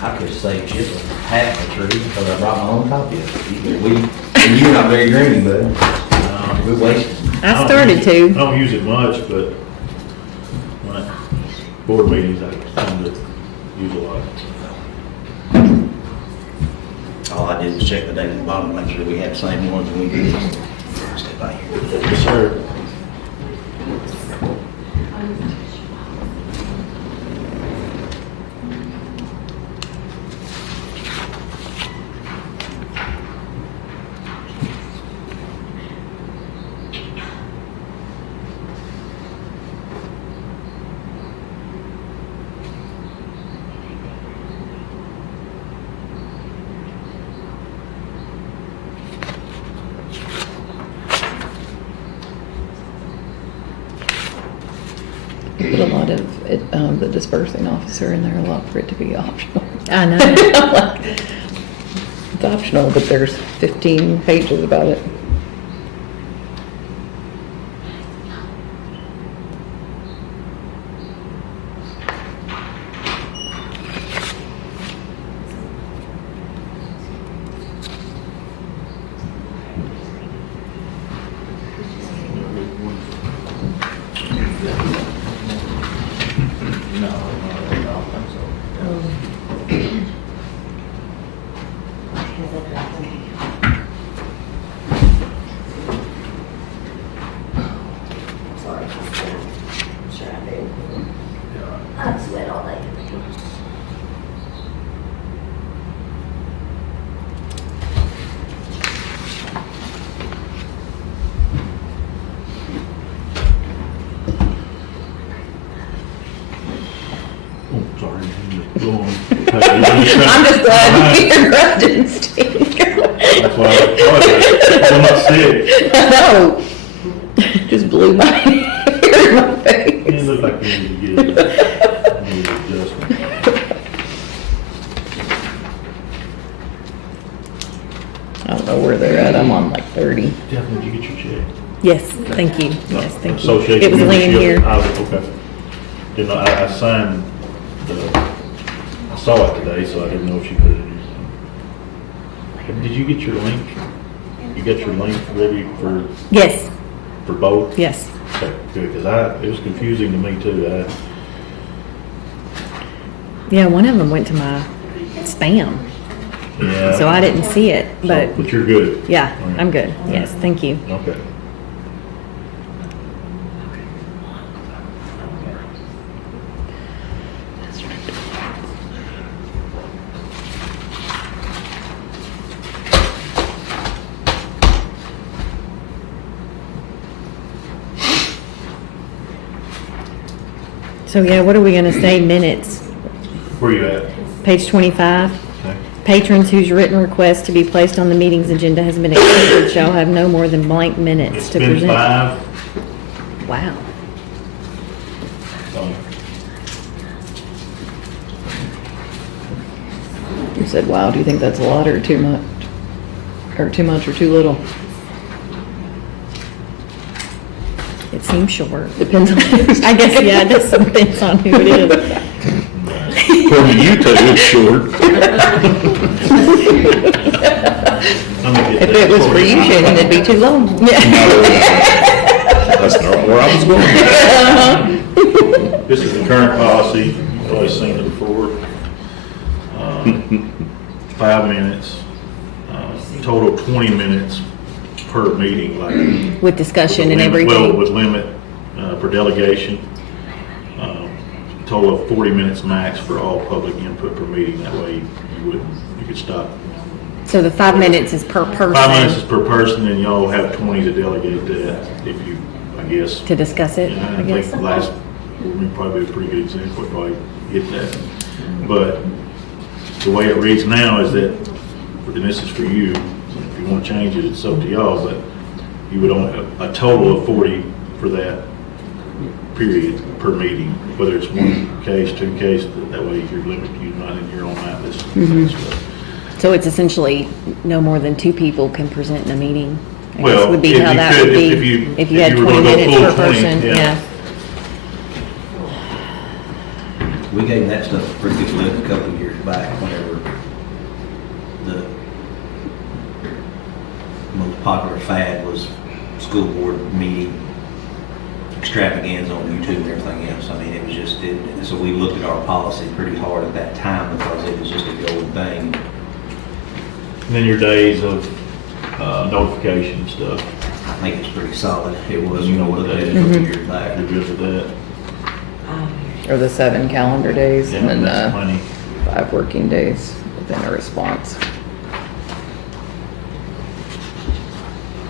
I could say shit with half the tree because I brought my own copy of it. And you're not very green, but we wasted. I started I to. don't use it much, but when I, board meetings, I tend to use a lot. All I did was check the date at the bottom, make sure we had the same ones and we did. Stay by here. Yes, sir. Put a lot of it, the dispersing officer in there, a lot for it to be optional. I know. It's optional, but there's 15 pages about it. Sorry. Sure I do. I sweat all day. Oh, sorry. Go on. I'm just glad to hear Rustin stink. That's why I'm not sick. No, just blew my hair in my face. You look like you need to get an adjustment. I don't know where they're at, I'm on like 30. Jeff, did you get your check? Yes, thank you. Yes, thank you. Association It was laying membership. here. Okay. Didn't know, I signed I saw it today, so I didn't know if you put it in. Did you get your link? You got your link ready Yes, for both? yes. Okay, good, because it was confusing to me too. Yeah, one of them went to my spam, Yeah. so I didn't see it, but But you're good? yeah, All right. I'm good. All Yes, right. thank you. Okay. So yeah, what are we gonna say, minutes? Where you at? Page 25. Okay. Patrons whose written request to be placed on the meeting's agenda has been accepted shall have no more than blank minutes It's to been present. 5. Wow. So, You said, wow, do you think that's a lot or too much? Or too much or too little? It seems short. Depends on who's. I guess, yeah, it just depends on who it is. According to you two, it's short. I'm gonna get If that it was for you, you. Shannon, it'd be too long. That's not where I was going. This is the current policy, you've always seen it before. 5 minutes, total 20 minutes per meeting, like. With discussion and Limit- Well, everything. with limit for delegation. Total of 40 minutes max for all public input per meeting, that way you could stop. So the 5 minutes is per 5 minutes is person per person, and y'all have 20 to delegate that, if you, I guess. to discuss it, Yeah, I I guess. think last, probably a pretty good example, would probably get that. But the way it reads now is that, and this is for you, if you want to change it, it's up to y'all, but you would only, a total of 40 for that period per meeting, whether it's one case, 2 cases, that way you're limited, you're not in your own map list. So it's essentially no more than 2 people can present in a meeting. I guess Well, would be if how you that could, would be. if you had you were 20 gonna go minutes full per 20, person, yeah. yeah. We gave that stuff a pretty good lift a couple of years back whenever the most popular fad was school board meeting extravaganza on YouTube and everything else. I mean, it was just, so we looked at our policy pretty hard at that time because it was just a golden thing. And then your days of notification and stuff, I think it's pretty solid. It was, You you know know, what looked at that it a couple is. years back. you're good with that? Or the 7 calendar days, Yeah, and then that's plenty. 5 working days within a response.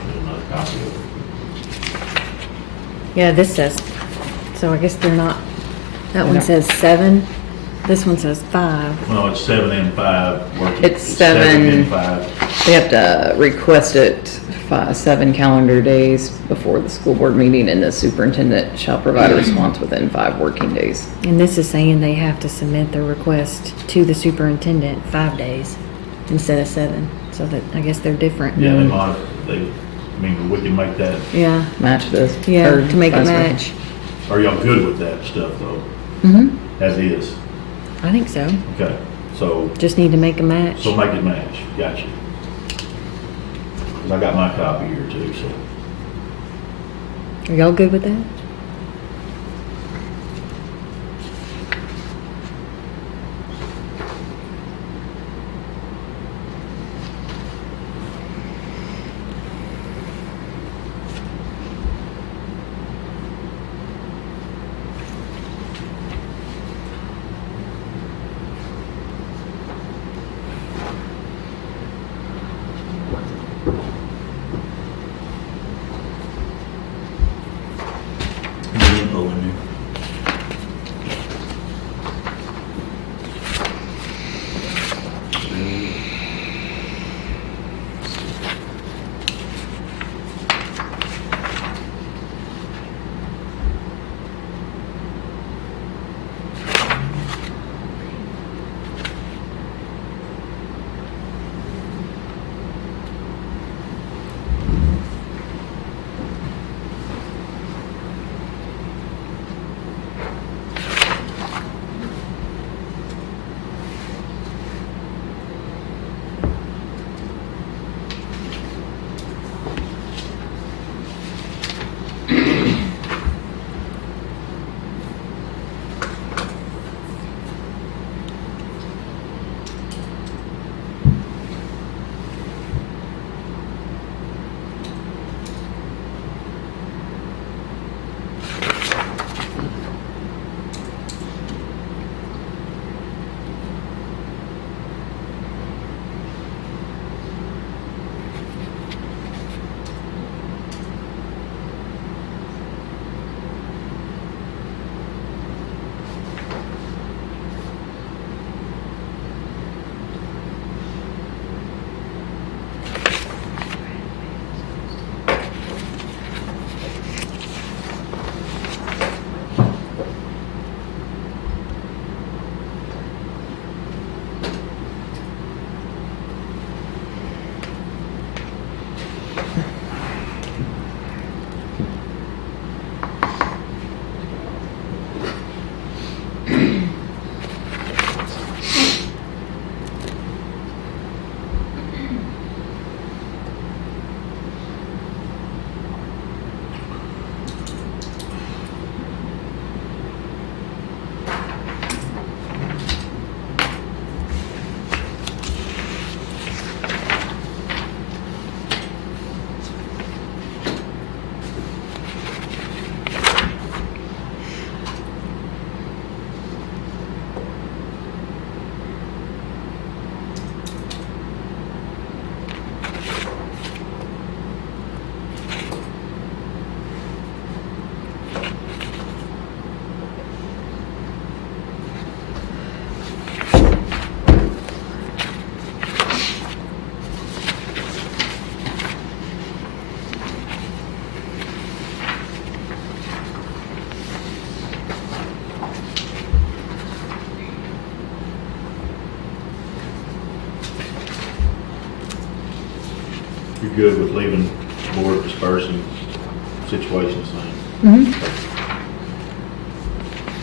There's another copy of it. Yeah, this says, so I guess they're not, that one No. says 7, this one says 5. Well, it's 7 and 5 working. It's 7. and 5. They have to request it 7 calendar days before the school board meeting, and the superintendent shall provide a response within 5 working days. And this is saying they have to submit their request to the superintendent 5 days instead of 7. So that, I guess they're different. Yeah, I mean, we can make that, Yeah, Match this. yeah, or to make it vice versa. match. are y'all good with that stuff though, Mm-hmm, as is? I think so. Okay, so, Just need to make a match. so make it match, gotcha. 'Cause I got my copy here too, so. Are y'all good with that? you're good with leaving board dispersing situations thing. Mhm.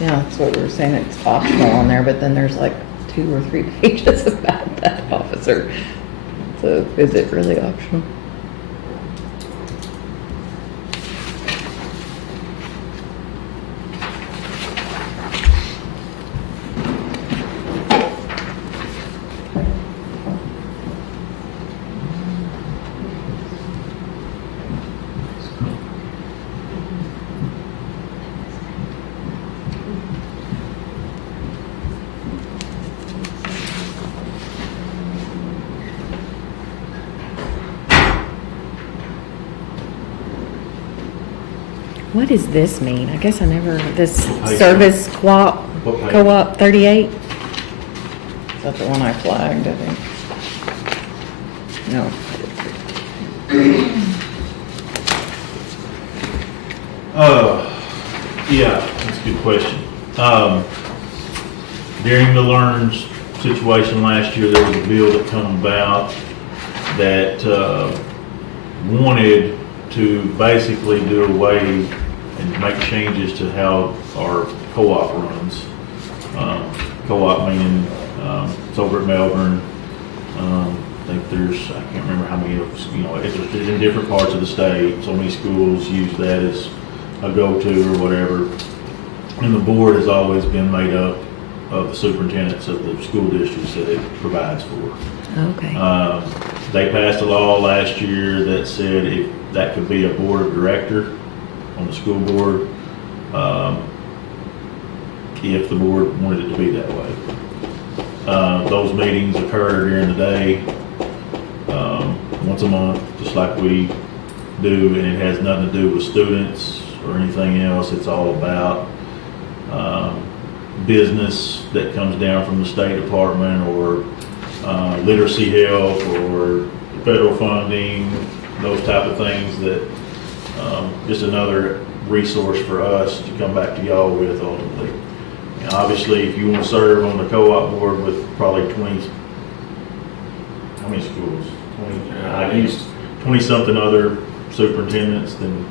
Yeah, that's what we were saying, it's optional on there, but then there's like 2 or 3 pages about that officer. So is it really optional? What does this mean? I guess I never, this page? service co-op, What page? co-op 38? Is that the one I flagged, I think? No. Yeah, that's a good question. During the Learns situation last year, there was a bill that come about that, wanted to basically do away and make changes to how our co-op runs. Co-op meaning, it's over at Melbourne. I think there's, I can't remember how many, it's in different parts of the state. So many schools use that as a go-to or whatever. And the board has always been made up of the superintendents of the school districts that it provides for. Okay. They passed a law last year that said if that could be a board of director on the school board, if the board wanted it to be that way. Those meetings occur during the day, once a month, just like we do, and it has nothing to do with students or anything else. It's all about business that comes down from the State Department or literacy help or federal funding, those type of things that, just another resource for us to come back to y'all with ultimately. And obviously, if you want to serve on the co-op board with probably 20, how many schools? 20-something other superintendents, then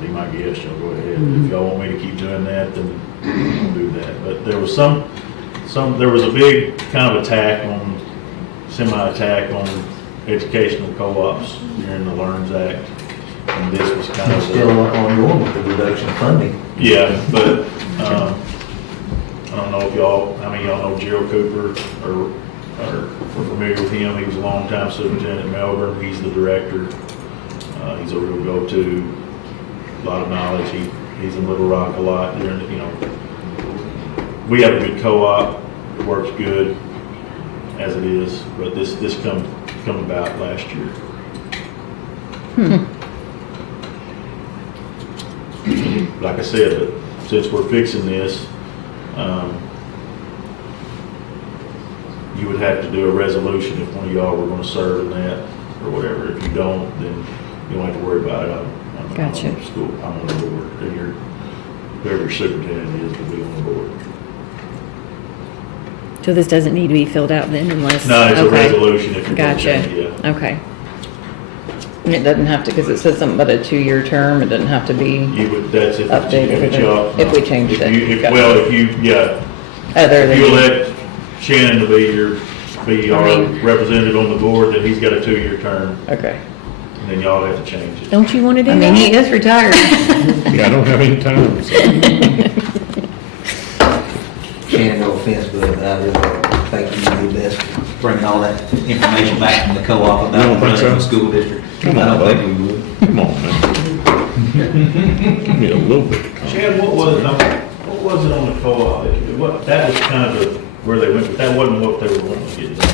be my guest, y'all go ahead. If y'all want me to keep doing that, then I'll do that. But there was there was a big kind of semi-attack on educational co-ops during the Learns Act. And this was kind It's of. still ongoing with the reduction of funding. Yeah, but, I don't know if how many of y'all know Gerald Cooper or are familiar with him. He was a longtime superintendent in Melbourne. He's the director. He's a real go-to, a lot of knowledge. He's in Little Rock a lot during the, we have a good co-op. It works good as it is, but this come about last year. Like I said, but since we're fixing this, you would have to do a resolution if one of y'all were gonna serve in that or whatever. If you don't, then you don't have to worry about it. I'm Gotcha. on the school, I'm on the board, and whoever your superintendent is will be on the board. So this doesn't need to be filled out then unless? No, it's a okay. resolution if you're gonna Gotcha. change it, yeah. Okay. And it doesn't have to, because it says something about a 2-year term, it doesn't have to be You would, that's if updated it's y'all. if we changed it. Other If you than, let Shannon to be our I mean- representative on the board, then he's got a 2-year term, okay. and then y'all have to change it. Don't you want to do I that? mean, he is retired. Yeah, I don't have any time, so. Shannon, no offense, but I really think you do best bringing all that information back from the co-op You about don't think running so? the school district. Come I on, don't bud. think we would. Come on, man. Give me a little bit of time. Shannon, what was it on the co-op? That was kind of where they went, but that wasn't what they were wanting to get done.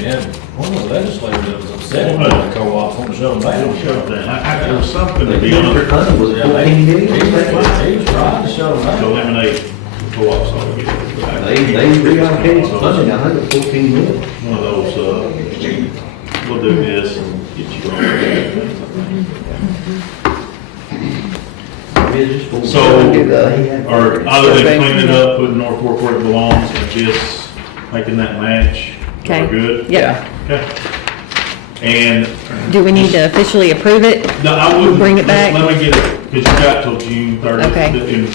Yeah, one of the legislators that was upset about the co-ops, wanted to shut them They don't down. shut them down. There was something The to be district done funding was Yeah, they- 14 million. He was trying to shut them to down. eliminate co-ops altogether. They reallocated some funding, I think, of 14 million. One of those, we'll do this and get you on. So, or other than cleaning it up, putting North Fork where it belongs, and just making that match, Okay. we're good? Yep. Okay. And Do we need to officially approve it? no, I wouldn't. Bring it back? Let me get it, because you got till June 30th. Okay. And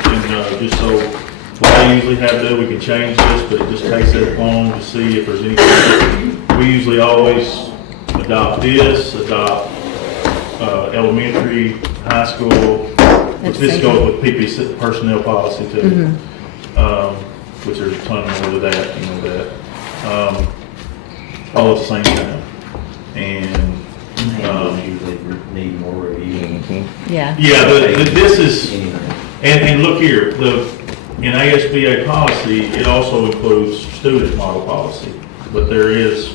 just so, what I usually have to do, we can change this, but it just takes that long to see if there's anything. We usually always adopt this, elementary, high school, That's this safe. goes with PPC personnel policy too. Mm-hmm. Which there's a ton more to that, you know that. All at the same time. And, Those usually need more review. Yeah. yeah, this is, Anything. and look here, in ASBA policy, it also includes student model policy. But there is,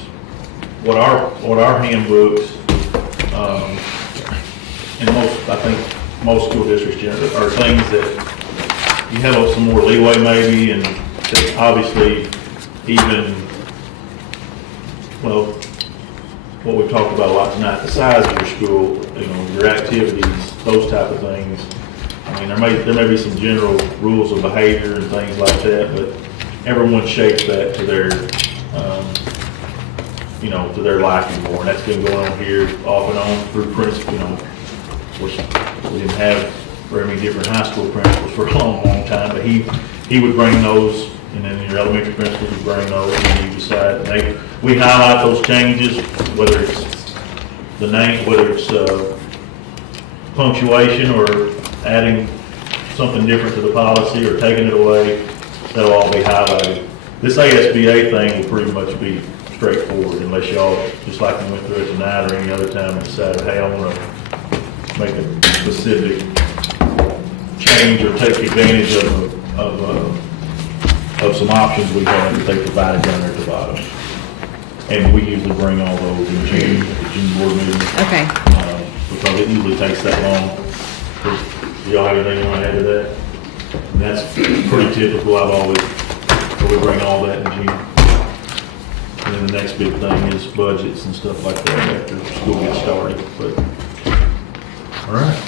what our handbooks, and I think most school districts generally, are things that you have some more leeway maybe, and that obviously even, well, what we've talked about a lot tonight, the size of your school, you know, your activities, those type of things. I mean, there may be some general rules of behavior and things like that, but everyone shapes that to their, you know, to their liking more. And that's been going on here off and on through principal, you know, which we didn't have very many different high school principals for a long, long time, but he would bring those, and then your elementary principals would bring those, and you decide. And we highlight those changes, whether it's the name, whether it's punctuation or adding something different to the policy or taking it away, that'll all be highlighted. This ASBA thing will pretty much be straightforward unless y'all, just like we went through it tonight or any other time, and decided, hey, I want to make a specific change or take advantage of some options we have that they provided down there at the bottom. And we usually bring all those in June, at the June board meeting, Okay. because it usually takes that long. Do y'all have anything you want to add to that? And that's pretty typical. So we bring all that in June. And then the next big thing is budgets and stuff like that after school gets started, but, all right.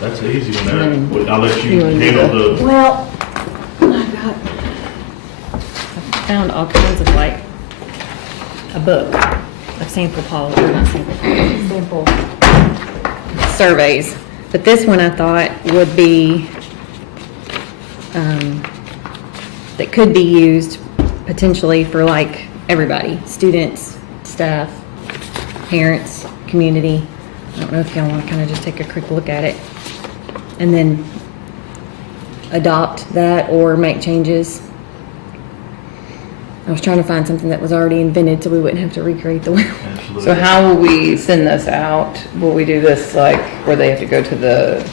That's an easy one there. But I'll let you handle the, Well, I found all kinds of like a book of sample policy, not sample surveys. But this one I thought would be, that could be used potentially for like everybody, students, staff, parents, community. I don't know if y'all want to kind of just take a quick look at it and then adopt that or make changes. I was trying to find something that was already invented so we wouldn't have to recreate the wheel. absolutely. So how will we send this out? Will we do this like where they have to go to the,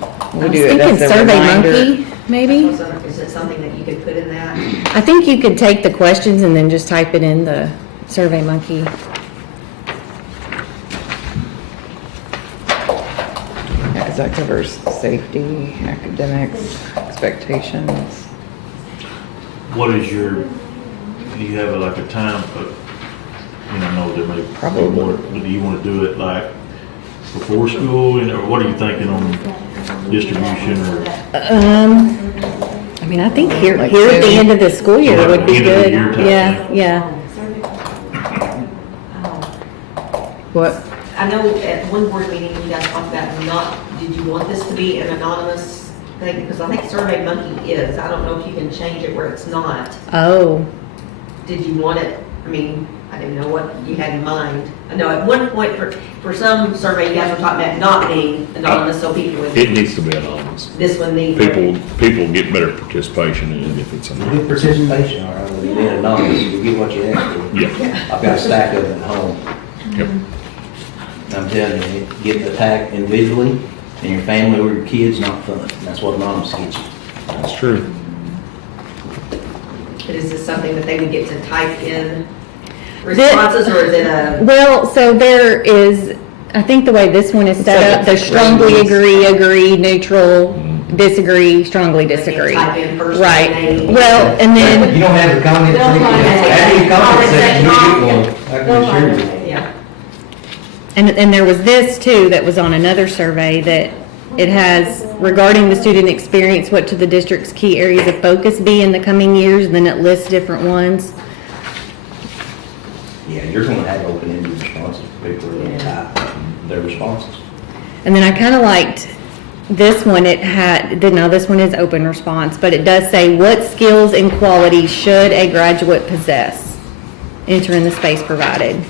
I we'll was do it thinking as a Survey reminder? Monkey, maybe? Is it something that you could put in that? I think you could take the questions and then just type it in the Survey Monkey. Yeah, 'cause that covers safety, academics, expectations. What is your, do you have like a time, no, there may be Probably. more, but do you want to do it like before school, or what are you thinking on distribution or? I mean, I think here Like at the soon? end of the school year So like would be end of the good. year type Yeah, thing? yeah. What? I know at one board meeting, you guys talked about did you want this to be an anonymous thing? Because I think Survey Monkey is. I don't know if you can change it where it's not. Oh, Did you want it, I mean, I didn't know what you had in mind. I know at one point for some survey, you guys were talking about not being anonymous, so people would, It needs to be anonymous. this one needs. People get better participation in it if it's Good anonymous. participation, all right, being anonymous, you get what you ask for. Yeah, I've got a stack of them at home. yep. I'm telling you, getting attacked individually and your family or your kids, not fun. That's what anonymous gets you. That's true. But is this something that they would get to type in responses, or is it a? well, so there is, I think the way this one is set like up, a there's strongly range. agree, neutral, disagree, strongly disagree. Type in first Right. name. Well, and You then, don't have the comment They'll section. find it. After you comment section, you Comment get one. I They'll can find assure you. it, yeah. and there was this too, that was on another survey that it has regarding the student experience, what should the district's key areas of focus be in the coming years? And then it lists different ones. Yeah, you're gonna have open-ended responses. People are gonna type their responses. And then I kind of liked this one. Now this one is open response, but it does say, what skills and qualities should a graduate possess? Enter in the space provided.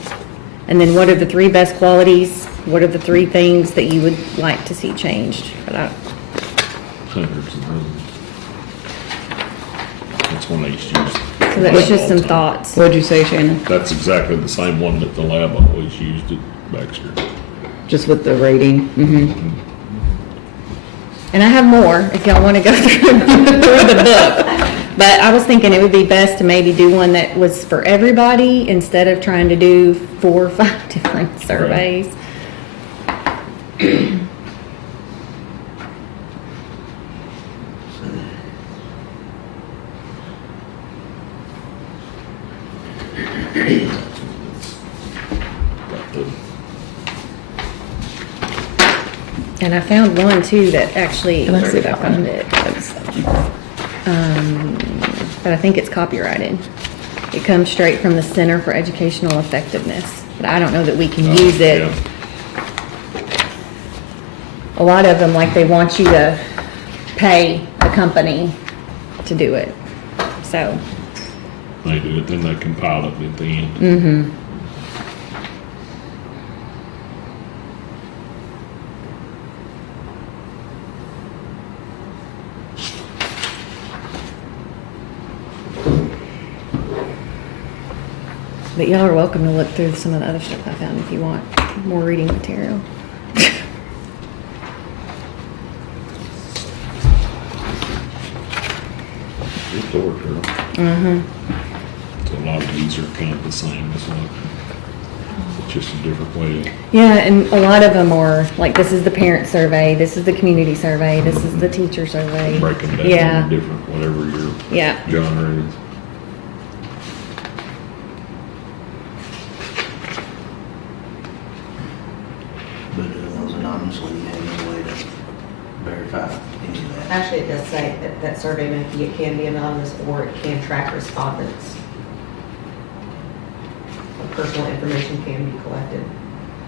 And then what are the 3 best qualities? What are the 3 things that you would like to see changed? Hundreds of millions. That's one they used to use. So that's just some thoughts. What'd you say, Shannon? That's exactly the same one that the lab always used at Baxter. Just with the rating? Mm-hmm. And I have more if y'all want to go through the book. But I was thinking it would be best to maybe do one that was for everybody instead of trying to do 4 or 5 different surveys. Got the- And I found one too that actually, Let's see if I that one. found it. But I think it's copyrighted. It comes straight from the Center for Educational Effectiveness, but I don't know that we can use it. Yeah. A lot of them, like, they want you to pay the company to do it, so. They do it, then they compile it at the end. Mm-hmm. But y'all are welcome to look through some of the other stuff I found if you want more reading material. It's order. Mm-hmm. So a lot of these are kind of the same, it's like, it's just a different way of. Yeah, and a lot of them are, like, this is the parent survey, this is the community survey, this is the teacher survey. Break them down Yeah, into different, whatever your yeah. genre is. But doing those anonymously, you have no way to verify any of that. Actually, it does say that that survey monkey, it can be anonymous or it can track respondents. Personal information can be collected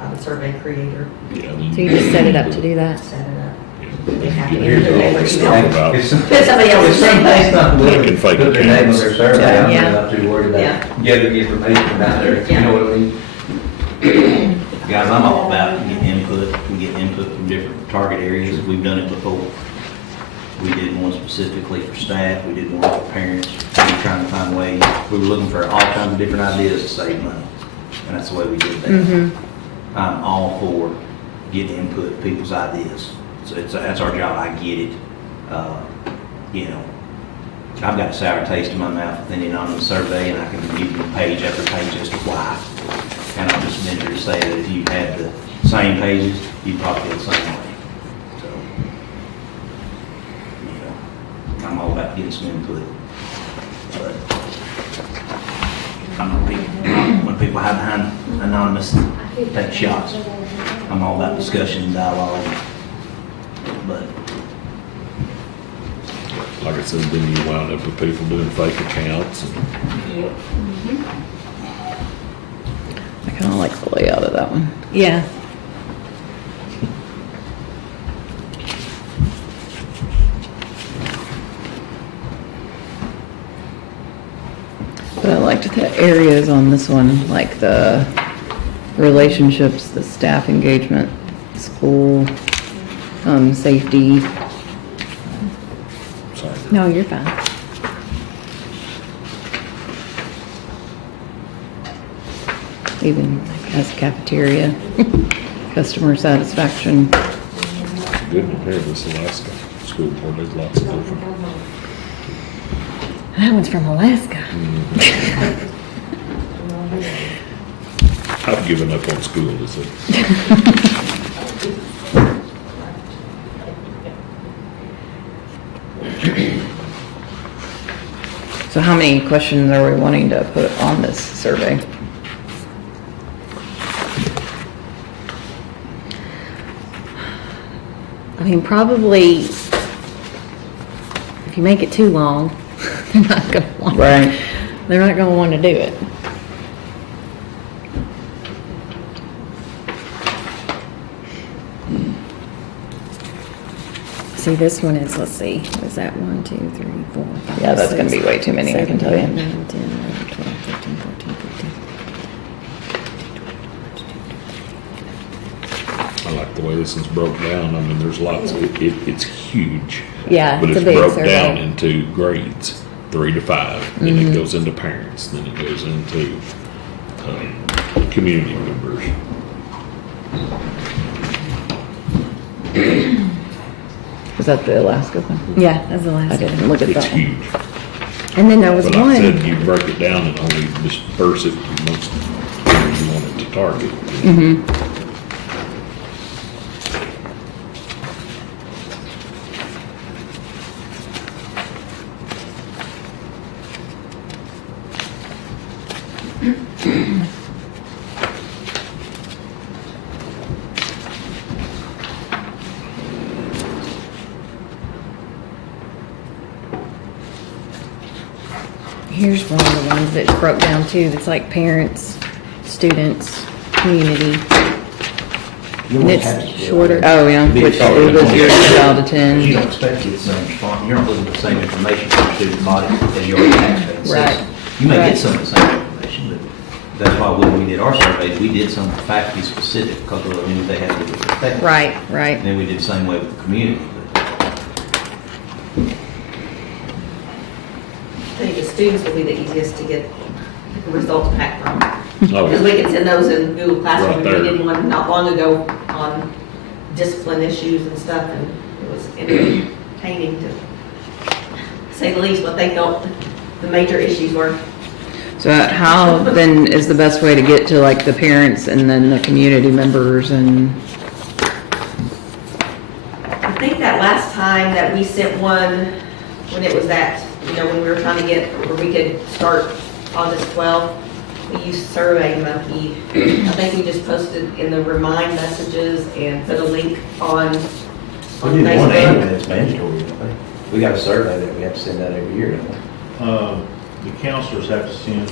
by the survey creator, Yeah. then So you just set it up to do that? set it up. Yeah. They have to You enter can their all paper this email. stuff about- If Somebody else's if somebody's not They willing can to fake put their name on accounts. their survey, I'm Yeah. not too worried Yeah. about gathering information about there, you know what I mean? Guys, I'm all about getting input, we get input from different target areas, we've done it before. We did one specifically for staff, we did one for parents, we were trying to find ways, we were looking for all kinds of different ideas to save money, and that's the way we did that. Mm-hmm. I'm all for getting input, people's ideas. So that's our job, I get it. You know, I've got a sour taste in my mouth with any anonymous survey, and I can give you page after page as to why. And I'll just venture to say that if you had the same pages, you'd probably feel the same way. So, you know, I'm all about getting some input. But I'm not big, when people hide behind anonymous, take shots. I'm all about discussion and dialogue. But Like I said, then you wind up with people doing fake accounts and I kind of like the layout of that one. Yeah. But I liked the areas on this one, like the relationships, the staff engagement, school, safety. sorry. No, you're fine. Even as cafeteria, customer satisfaction. Good to hear this Alaska school board, there's lots of different. That one's from Alaska. I've given up on school, is it? So how many questions are we wanting to put on this survey? I mean, probably, if you make it too long, they're not gonna want. Right. They're not gonna want to do it. see, this one is, let's see, was that 1, 2, 3, 4, 5, Yeah, that's gonna 6, be way too many, I can 7, tell you. 8, 9, 10, 11, 12, 13, 14, 15. I like the way this is broke down. I mean, there's lots, it's huge. Yeah, But it's it's a big broke survey. down into grades, 3 to 5. Then it goes into parents, then it goes into, community members. Is that the Alaska one? Yeah, that's the I last one. didn't look at It's that one. huge. And then there was But like I said, one, you break it down and only disperse it amongst where you want it to target. here's one of the ones that's broke down too, that's like parents, students, community. You And won't it's have to do it. shorter. Oh, yeah, Big which story. was your child to You 10. don't expect to get the same response, you're not looking for the same information from student body as you already have. It says- Right. You may Right. get some of the same information, but that's why when we did our surveys, we did some faculty specific because we knew they had to be effective. Right, right. And then we did the same way with the community. I think the students will be the easiest to get the results back from. Oh, Because we can send those in Google Classroom. Right We there. did one not long ago on discipline issues and stuff, and it was entertaining to say the least what they felt the major issues were. So how then is the best way to get to like the parents and then the community members and, I think that last time that we sent one, when it was that, when we were trying to get, where we could start August 12th, we used SurveyMonkey. I think we just posted in the remind messages and put a link on We did one annual Facebook. that's mandatory, don't we? We got a survey that we have to send out every year, don't we? The counselors have to send,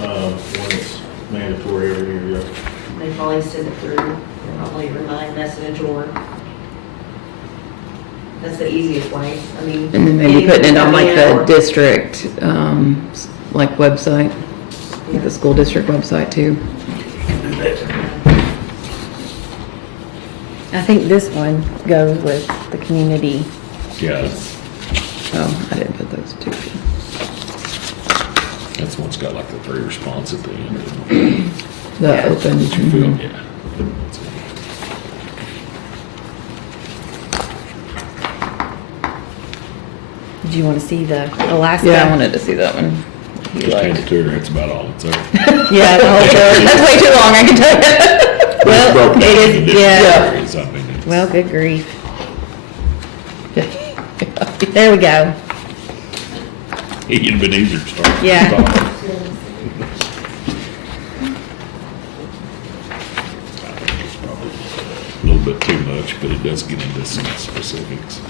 one that's mandatory every year. They probably send it through, probably remind message or, that's the easiest way. I mean. and then maybe getting putting it on like something the out. district, like website, like the school district website too. I think this one goes with the community. yeah, Oh, I didn't put those two. that's one's got like the 3 response at the end. The Yeah. open. Mhm. Yeah. That's it. Did you want to see the Alaska? Yeah, I wanted to see that one. You Just hand liked. it to her, that's about all it's there. Yeah, the whole thing. That's way too long, I can tell you. It's broken down it into is- different yeah. areas. I mean, it's- Well, good grief. There we go. It'd been easier to start. Yeah. I think it's probably a little bit too much, but it does get into some specifics.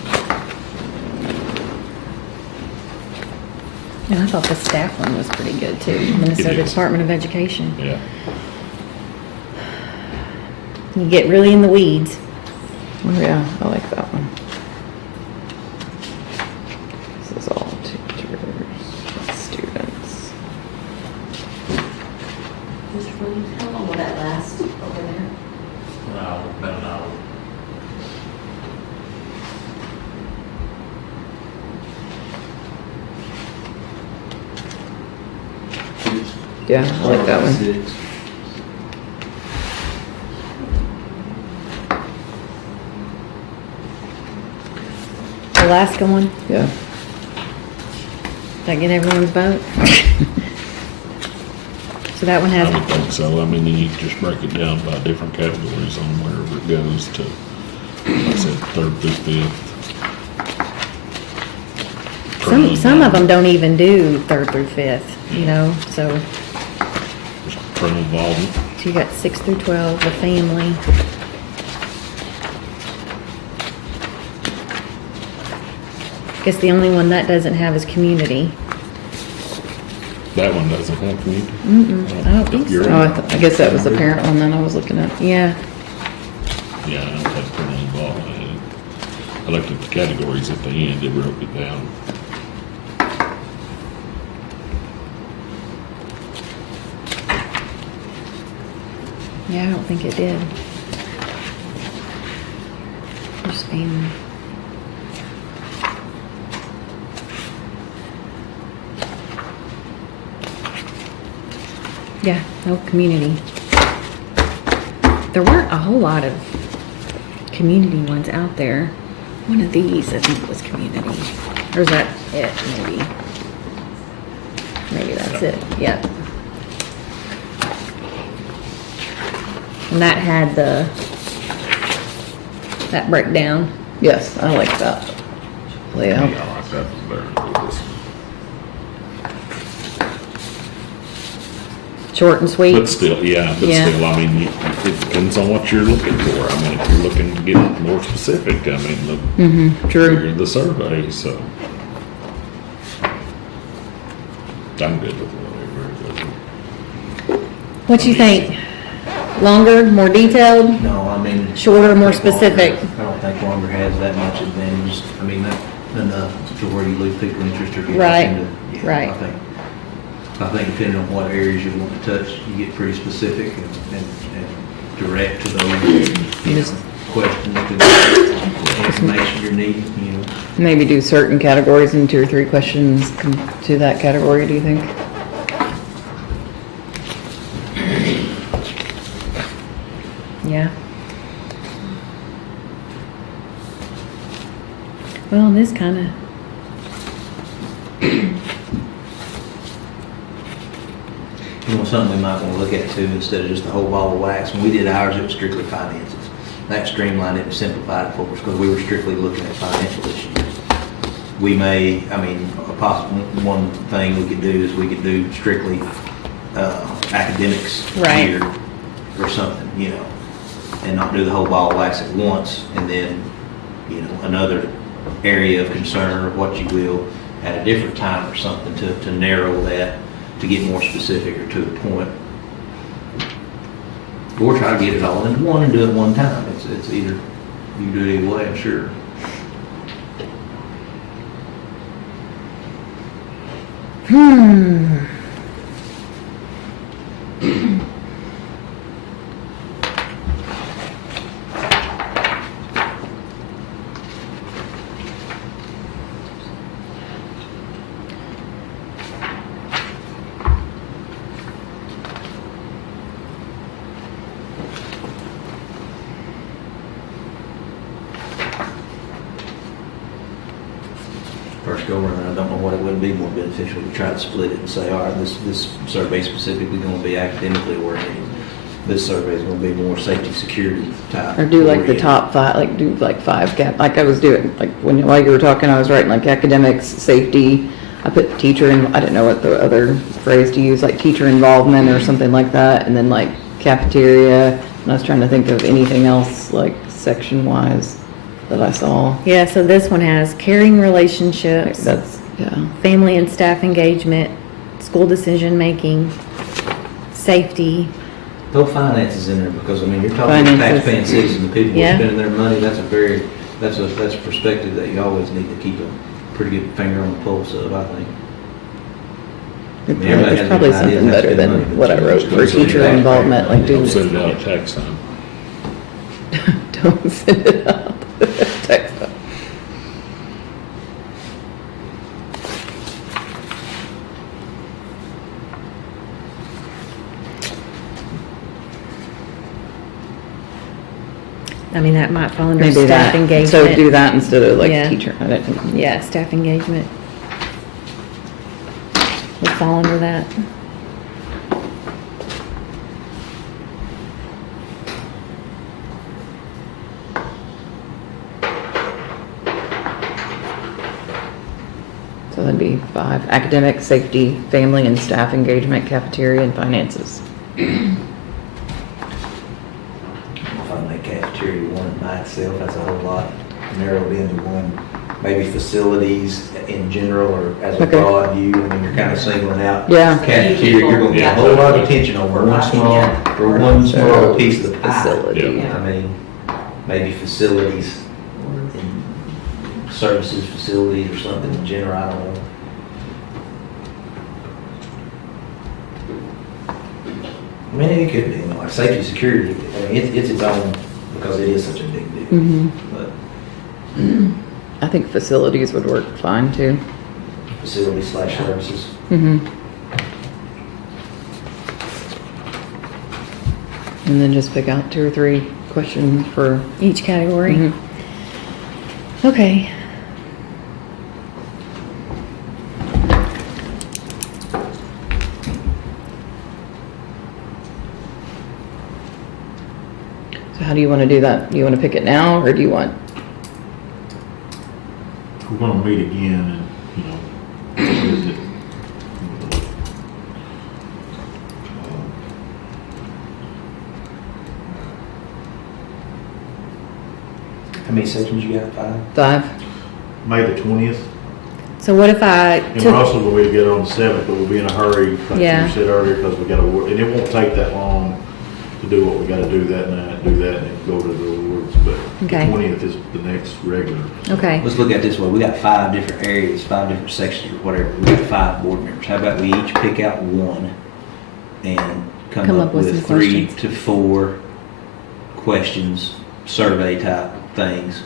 And I thought the staff one was pretty good too. Minnesota is. Department of Education. Yeah. You get really in the weeds. Oh, yeah, I like that one. This is all teachers, students. Mr. Williams, how long will that last over there? About an hour. Yeah, I like that one. Alaska one, Yeah. did I get everyone's vote? So that one I has, would think so. I mean, you just break it down by different categories on wherever it goes to, like I said, 3rd through 5th. some of them don't even do 3rd through 5th, so Just parental involvement. you got 6 through 12, the family. Guess the only one that doesn't have is community. That one doesn't have community. I don't think You're so. Oh, right. I guess that was the parent one then I was looking at. Yeah, Yeah, I don't have parental involvement in it. I looked at the categories at the end, it broke it down. Yeah, I don't think it did. Just family. Yeah, no community. There weren't a whole lot of community ones out there. One of these, I think, was community. Or is that it, maybe? Maybe that's it, yep. And that had that breakdown. Yes, I like that layout. Yeah, I like that better than this. Short and sweet. But still, yeah, Yeah. I mean, it depends on what you're looking for. I mean, if you're looking to get more specific, I mean, the True. bigger the survey, so. I'm good with whatever. What you think? Longer, more detailed? No, I mean. Shorter, more I think specific. I don't think longer has that much advantage. I mean, not enough to where you lose people interest or get. Right, into- yeah, right. I think depending on what areas you want to touch, you get pretty specific and direct to those questions, to the information you're needing, you know. Maybe do certain categories and 2 or 3 questions to that category, do you think? Yeah. Well, this kind of, You know, something we might want to look at too, instead of just a whole ball of wax. When we did ours, it was strictly finances. That streamlined it and simplified it for us because we were strictly looking at financial issues. We may, I mean, a possible, one thing we could do is we could do strictly academics Right. here or something, you know, and not do the whole ball of wax at once, and then, you know, another area of concern or what you will at a different time or something to narrow that, to get more specific or to the point. Or try to get it all into one and do it one time. It's either, you can do it either way, I'm sure. First go around, I don't know what it would be more beneficial to try to split it and say, all right, this survey specifically going to be academically oriented. This survey is going to be more safety, security type. Or do like the oriented. top 5, like do like 5 like I was doing, like while you were talking, I was writing like academics, safety. I put teacher in, I didn't know what the other phrase to use, like teacher involvement or something like that. And then like cafeteria. And I was trying to think of anything else like section wise that I saw. yeah, so this one has caring Like, relationships, that's, yeah. family and staff engagement, school decision making, safety. Throw finances in there because, I mean, you're talking to Finances. taxpaying citizens, the people who Yeah. are spending their money, that's a perspective that you always need to keep a pretty good finger on the pulse of, I think. mean, everybody There's has probably different something ideas, better that's good money, than but what I you wrote know, for it's gonna teacher be involvement, like Don't do, send it out at tax time. don't send it out. Text them. I mean, that might fall under Maybe staff that, engagement. so do that instead of like Yeah. teacher. I didn't, Yeah, staff engagement. Would fall under that. so that'd be 5, academic, safety, family and staff engagement, cafeteria and finances. If I make cafeteria one by itself, that's a whole lot narrowed into one. Maybe facilities in general or as a Okay. broad view, I mean, you're kind of singling out. Yeah. Cafeteria, you're gonna get a whole lot of attention on one small piece of the pie. Facility. Yeah. I mean, maybe facilities in services, facilities, or something in general, I don't know. I mean, it could be, you know, like safety, security, I mean, it's its own, because it is such a big deal. Mhm. But I think facilities would work fine too. facility/services. Mm-hmm. And then just pick out 2 or 3 questions for, Each category. Mhm. Okay. So how do you want to do that? Do you want to pick it now, or do you want, We're gonna meet again and, visit. How many sections you got? 5? 5? May the 20th, So what if I and we're took, also going to be together on the 7th, but we'll be in a hurry, like Yeah. you said earlier, because we got to work, and it won't take that long to do what we got to do that night, do that, and then go to the awards, but the Okay. 20th is the next regular. okay, Let's look at it this way. We got 5 different areas, 5 different sections or whatever. We got 5 board members. How about we each pick out one and come up with some 3 questions. to 4 questions, survey type things,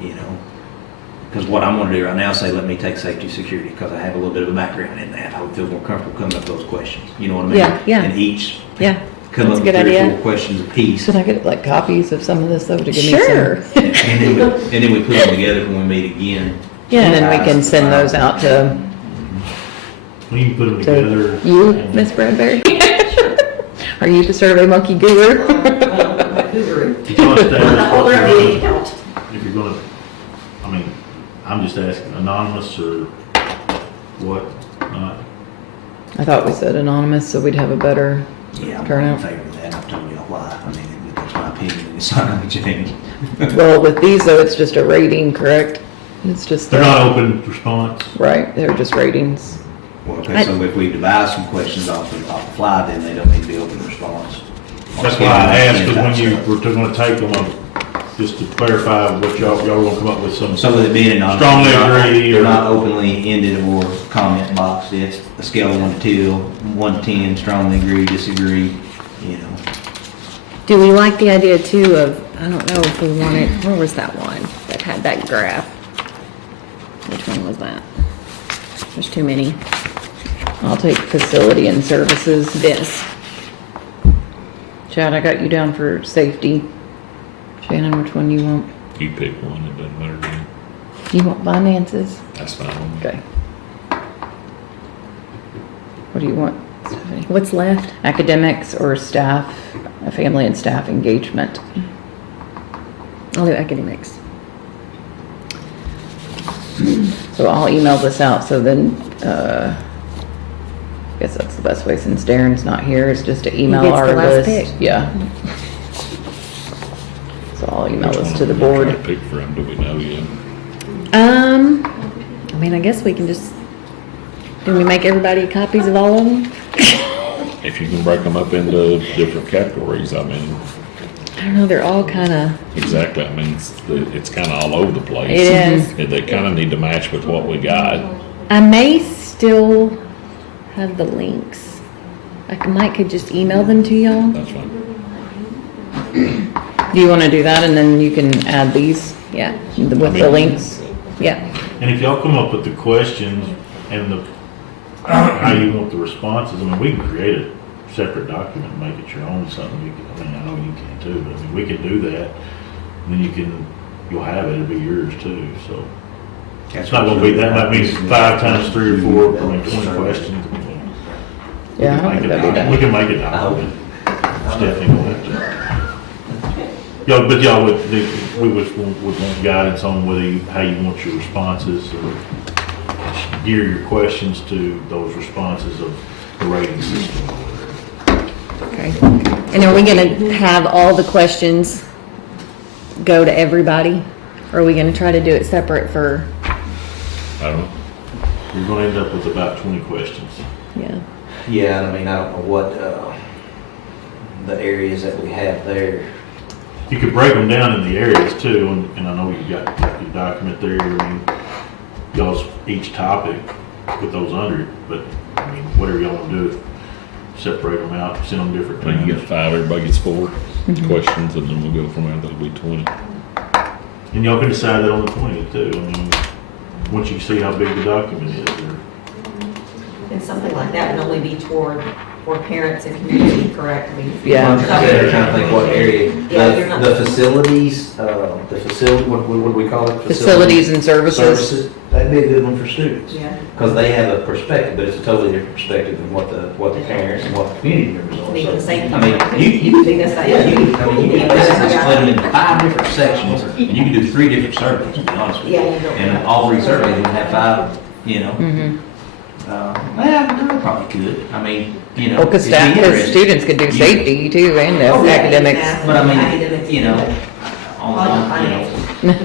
you know? Because what I'm gonna do right now is say, let me take safety security, because I have a little bit of a background in that. I would feel more comfortable coming up with those questions. You know what I mean? Yeah, yeah. And each yeah, come That's up a with good 3 or idea. 4 questions apiece. should I get like copies of some of this though to give me some? sure. And then we put them together when we meet again. Yeah. And then we can send those out to We can put them together. you, and- Miss Bradbury? Are you the Survey Monkey guru? It's all established Hold what our you're meeting gonna- out. If you're gonna, I mean, I'm just asking, anonymous or what, not? I thought we said anonymous, so we'd have a better Yeah, I'm turnout. in favor of that. I've told you why. I mean, that's my opinion. It's not gonna change. Well, with these though, it's just a rating, correct? It's just, They're not open response. right, they're just ratings. Well, okay, so if we devise some questions off the fly, then they don't need to be open response. That's why I asked, because when you were gonna take them, just to clarify what y'all gonna come up with some. So with it being anonymous. Strongly they're agree, They're or- not openly ended or comment boxed. It's a scale of 1 to 2, 1 to 10, strongly agree, disagree, you know. Do we like the idea too of, I don't know if we wanted, where was that one that had that graph? Which one was that? There's too many. I'll take facility and services. This. Chad, I got you down for safety. Shannon, which one you want? You pick one, it doesn't matter to me. You want finances? That's fine. Okay. What do you want, Stephanie? What's left? Academics or staff, family and staff engagement? I'll do academics. So I'll email this out, so then, I guess that's the best way, since Darren's not here, is just to email gets the our last list. pick. Yeah. So I'll email Which this one to the are we gonna board. try to pick from, do we know yet? I mean, I guess we can just, do we make everybody copies of all of them? If you can break them up into different categories, I mean, I don't know, they're all kinda, exactly, I mean, it's kinda all over the place. it is. And they kinda need to match with what we got. I may still have the links. I might could just email them to y'all. That's fine. Do you wanna do that, and then you can add these Yeah, with the links? yeah. And if y'all come up with the questions and how you want the responses, I mean, we can create a separate document and make it your own, something you can, I mean, I know you can too, but I mean, we can do that. And then you'll have it, it'll be yours too, so. It's not gonna be, that means 5 times 3 or 4, I mean, 20 questions. Yeah, I don't think that'd be We bad. can make it document. Stephanie will have to. But y'all would, we would want guidance on how you want your responses, or gear your questions to those responses of the rating system. Okay. And are we gonna have all the questions go to everybody? Or are we gonna try to do it separate for, I don't know. You're gonna end up with about 20 questions. yeah, Yeah, I mean, I don't know what, the areas that we have there. You could break them down in the areas too, and I know you got your document there, I mean, y'all's each topic with those under it, but, I mean, whatever y'all want to do, separate them out, send them different When you times. get 5, everybody gets 4 questions, and then we'll go from there, that'll be 20. And y'all can decide that on the 20th too, I mean, once you see how big the document is, or, And something like that would only be for parents and community, correct? I mean, Yeah. I'm trying to think what area, Yeah, you're not- the facilities, what do we call it? Facilities and services. That'd be a good one for students. Yeah. Because they have a perspective, but it's a totally different perspective than what the parents and what the community members are. Be the So, same. I mean, you Think that's that- yeah, you can basically split them into 5 different sections, and you can do 3 different surveys, to be honest with you. Yeah, you don't- And all 3 surveys would have 5, you know. Mm-hmm. Well, I probably could, I mean, you know. Well, because it'd be interesting. students could do safety too, and Oh, yeah, academics. exactly. But I mean, Academics, you know, All on, the you know,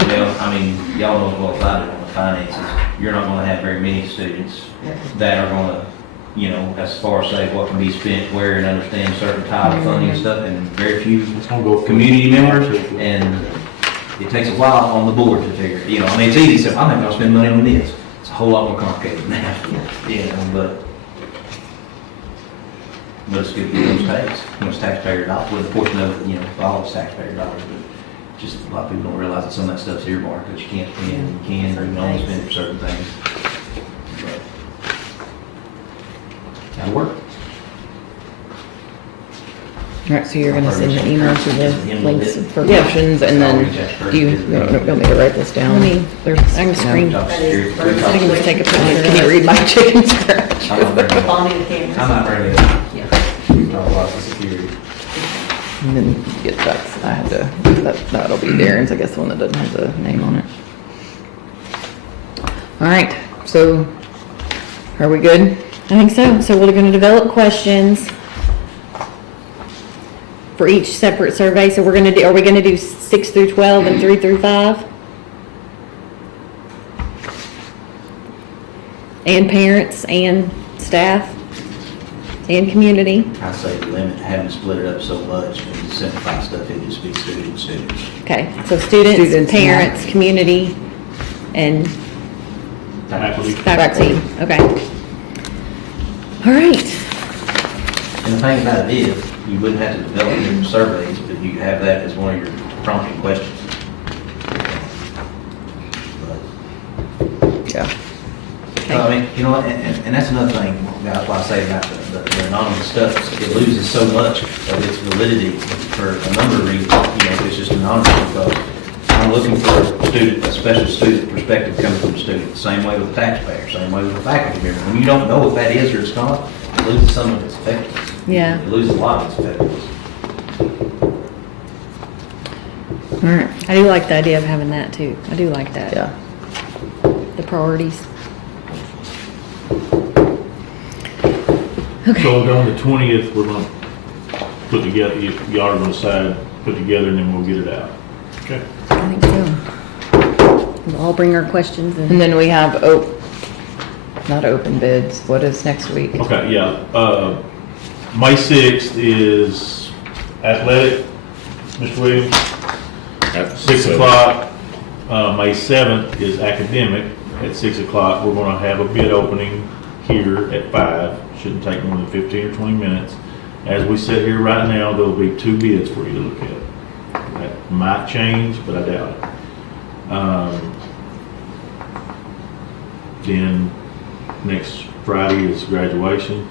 well, I mean, y'all know as well as I do on the finances, you're not gonna have very many students that are gonna, you know, as far as say what can be spent where and understand certain type of funding and stuff, and very few it's gonna go. community members, and it takes a while on the board to figure, you know, I mean, it's easy to say, I'm not gonna spend money on this. It's a whole lot more complicated than that, you know, but it's good to get those taxes, you know, it's taxpayer dollars, with a portion of it, you know, all it's taxpayer dollars, but just a lot of people don't realize that some of that stuff's earmarked, that you can't spend, you can, or you can only spend it for certain things. But that'll work. All right, so you're gonna send an email to the links for Yeah. questions, and then do you want me to write this down? Let me, I can screen, Top I security, can just take a picture. Can you read my chicken scratch? I'm not bringing it up. Bonding the cameras. I'm not bringing it up. We talk about the security. And then get that, I have to, that'll be Darren's, I guess, the one that doesn't have the name on it. All right, so, are we good? I think so. So we're gonna develop questions for each separate survey. So we're gonna do, are we gonna do 6 through 12 and 3 through 5? And parents and staff and community? I say limit, having split it up so much, and simplify stuff, it just be students. Okay, so students, Students, parents, community, and Faculty. faculty. Okay. All right. And the thing about it is, you wouldn't have to develop different surveys, but you could have that as one of your prompting questions. But, Yeah. I mean, you know, and that's another thing, that's why I say about the anonymous stuff, it loses so much of its validity for a number of reasons, you know, if it's just anonymous, because I'm looking for a special student perspective coming from a student, same way with a taxpayer, same way with a faculty member. When you don't know if that is or it's not, it loses some of its effectiveness. Yeah. It loses a lot of its effectiveness. All right. I do like the idea of having that too. I do like that. Yeah. The priorities. So on the 20th, we're gonna put together, y'all are gonna decide, put together, and then we'll get it out. Okay. I think so. We'll all bring our questions And and then we have, not open bids, what is next week? Okay, yeah, May 6th is athletic, Mr. Williams, At 6 7. o'clock. May 7th is academic at 6 o'clock. We're gonna have a bid opening here at 5. Shouldn't take more than 15 or 20 minutes. As we sit here right now, there'll be 2 bids for you to look at. That might change, but I doubt it. Then next Friday is graduation.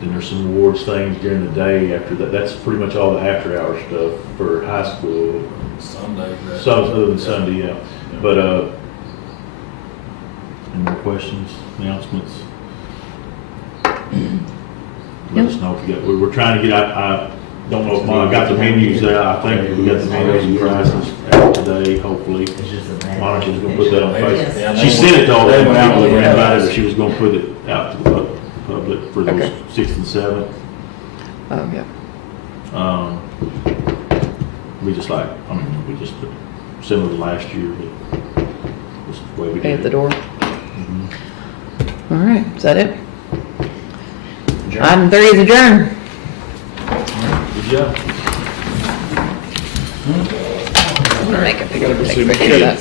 Then there's some awards things during the day after that. That's pretty much all the after-hour stuff for high school. Sunday. Some other than Sunday, yeah. But, any more questions, announcements? Let us know if you got, we're trying to get, I don't know if I got the menus out. I think we got the menus and prices out today, hopefully. Monica's gonna put that on Facebook. Yeah, She sent it to all the they went out people that with were the invited, advice. but she was gonna put it out to the public for those Okay. 6th and 7th. Oh, yeah. We just like, I mean, we just put similar to last year, but this is the way we Pay did at the it. door. All right, is that it? Adjourn. Item 3 is adjourned. Good job. I'm gonna make a Gotta go see picture my of kid. that.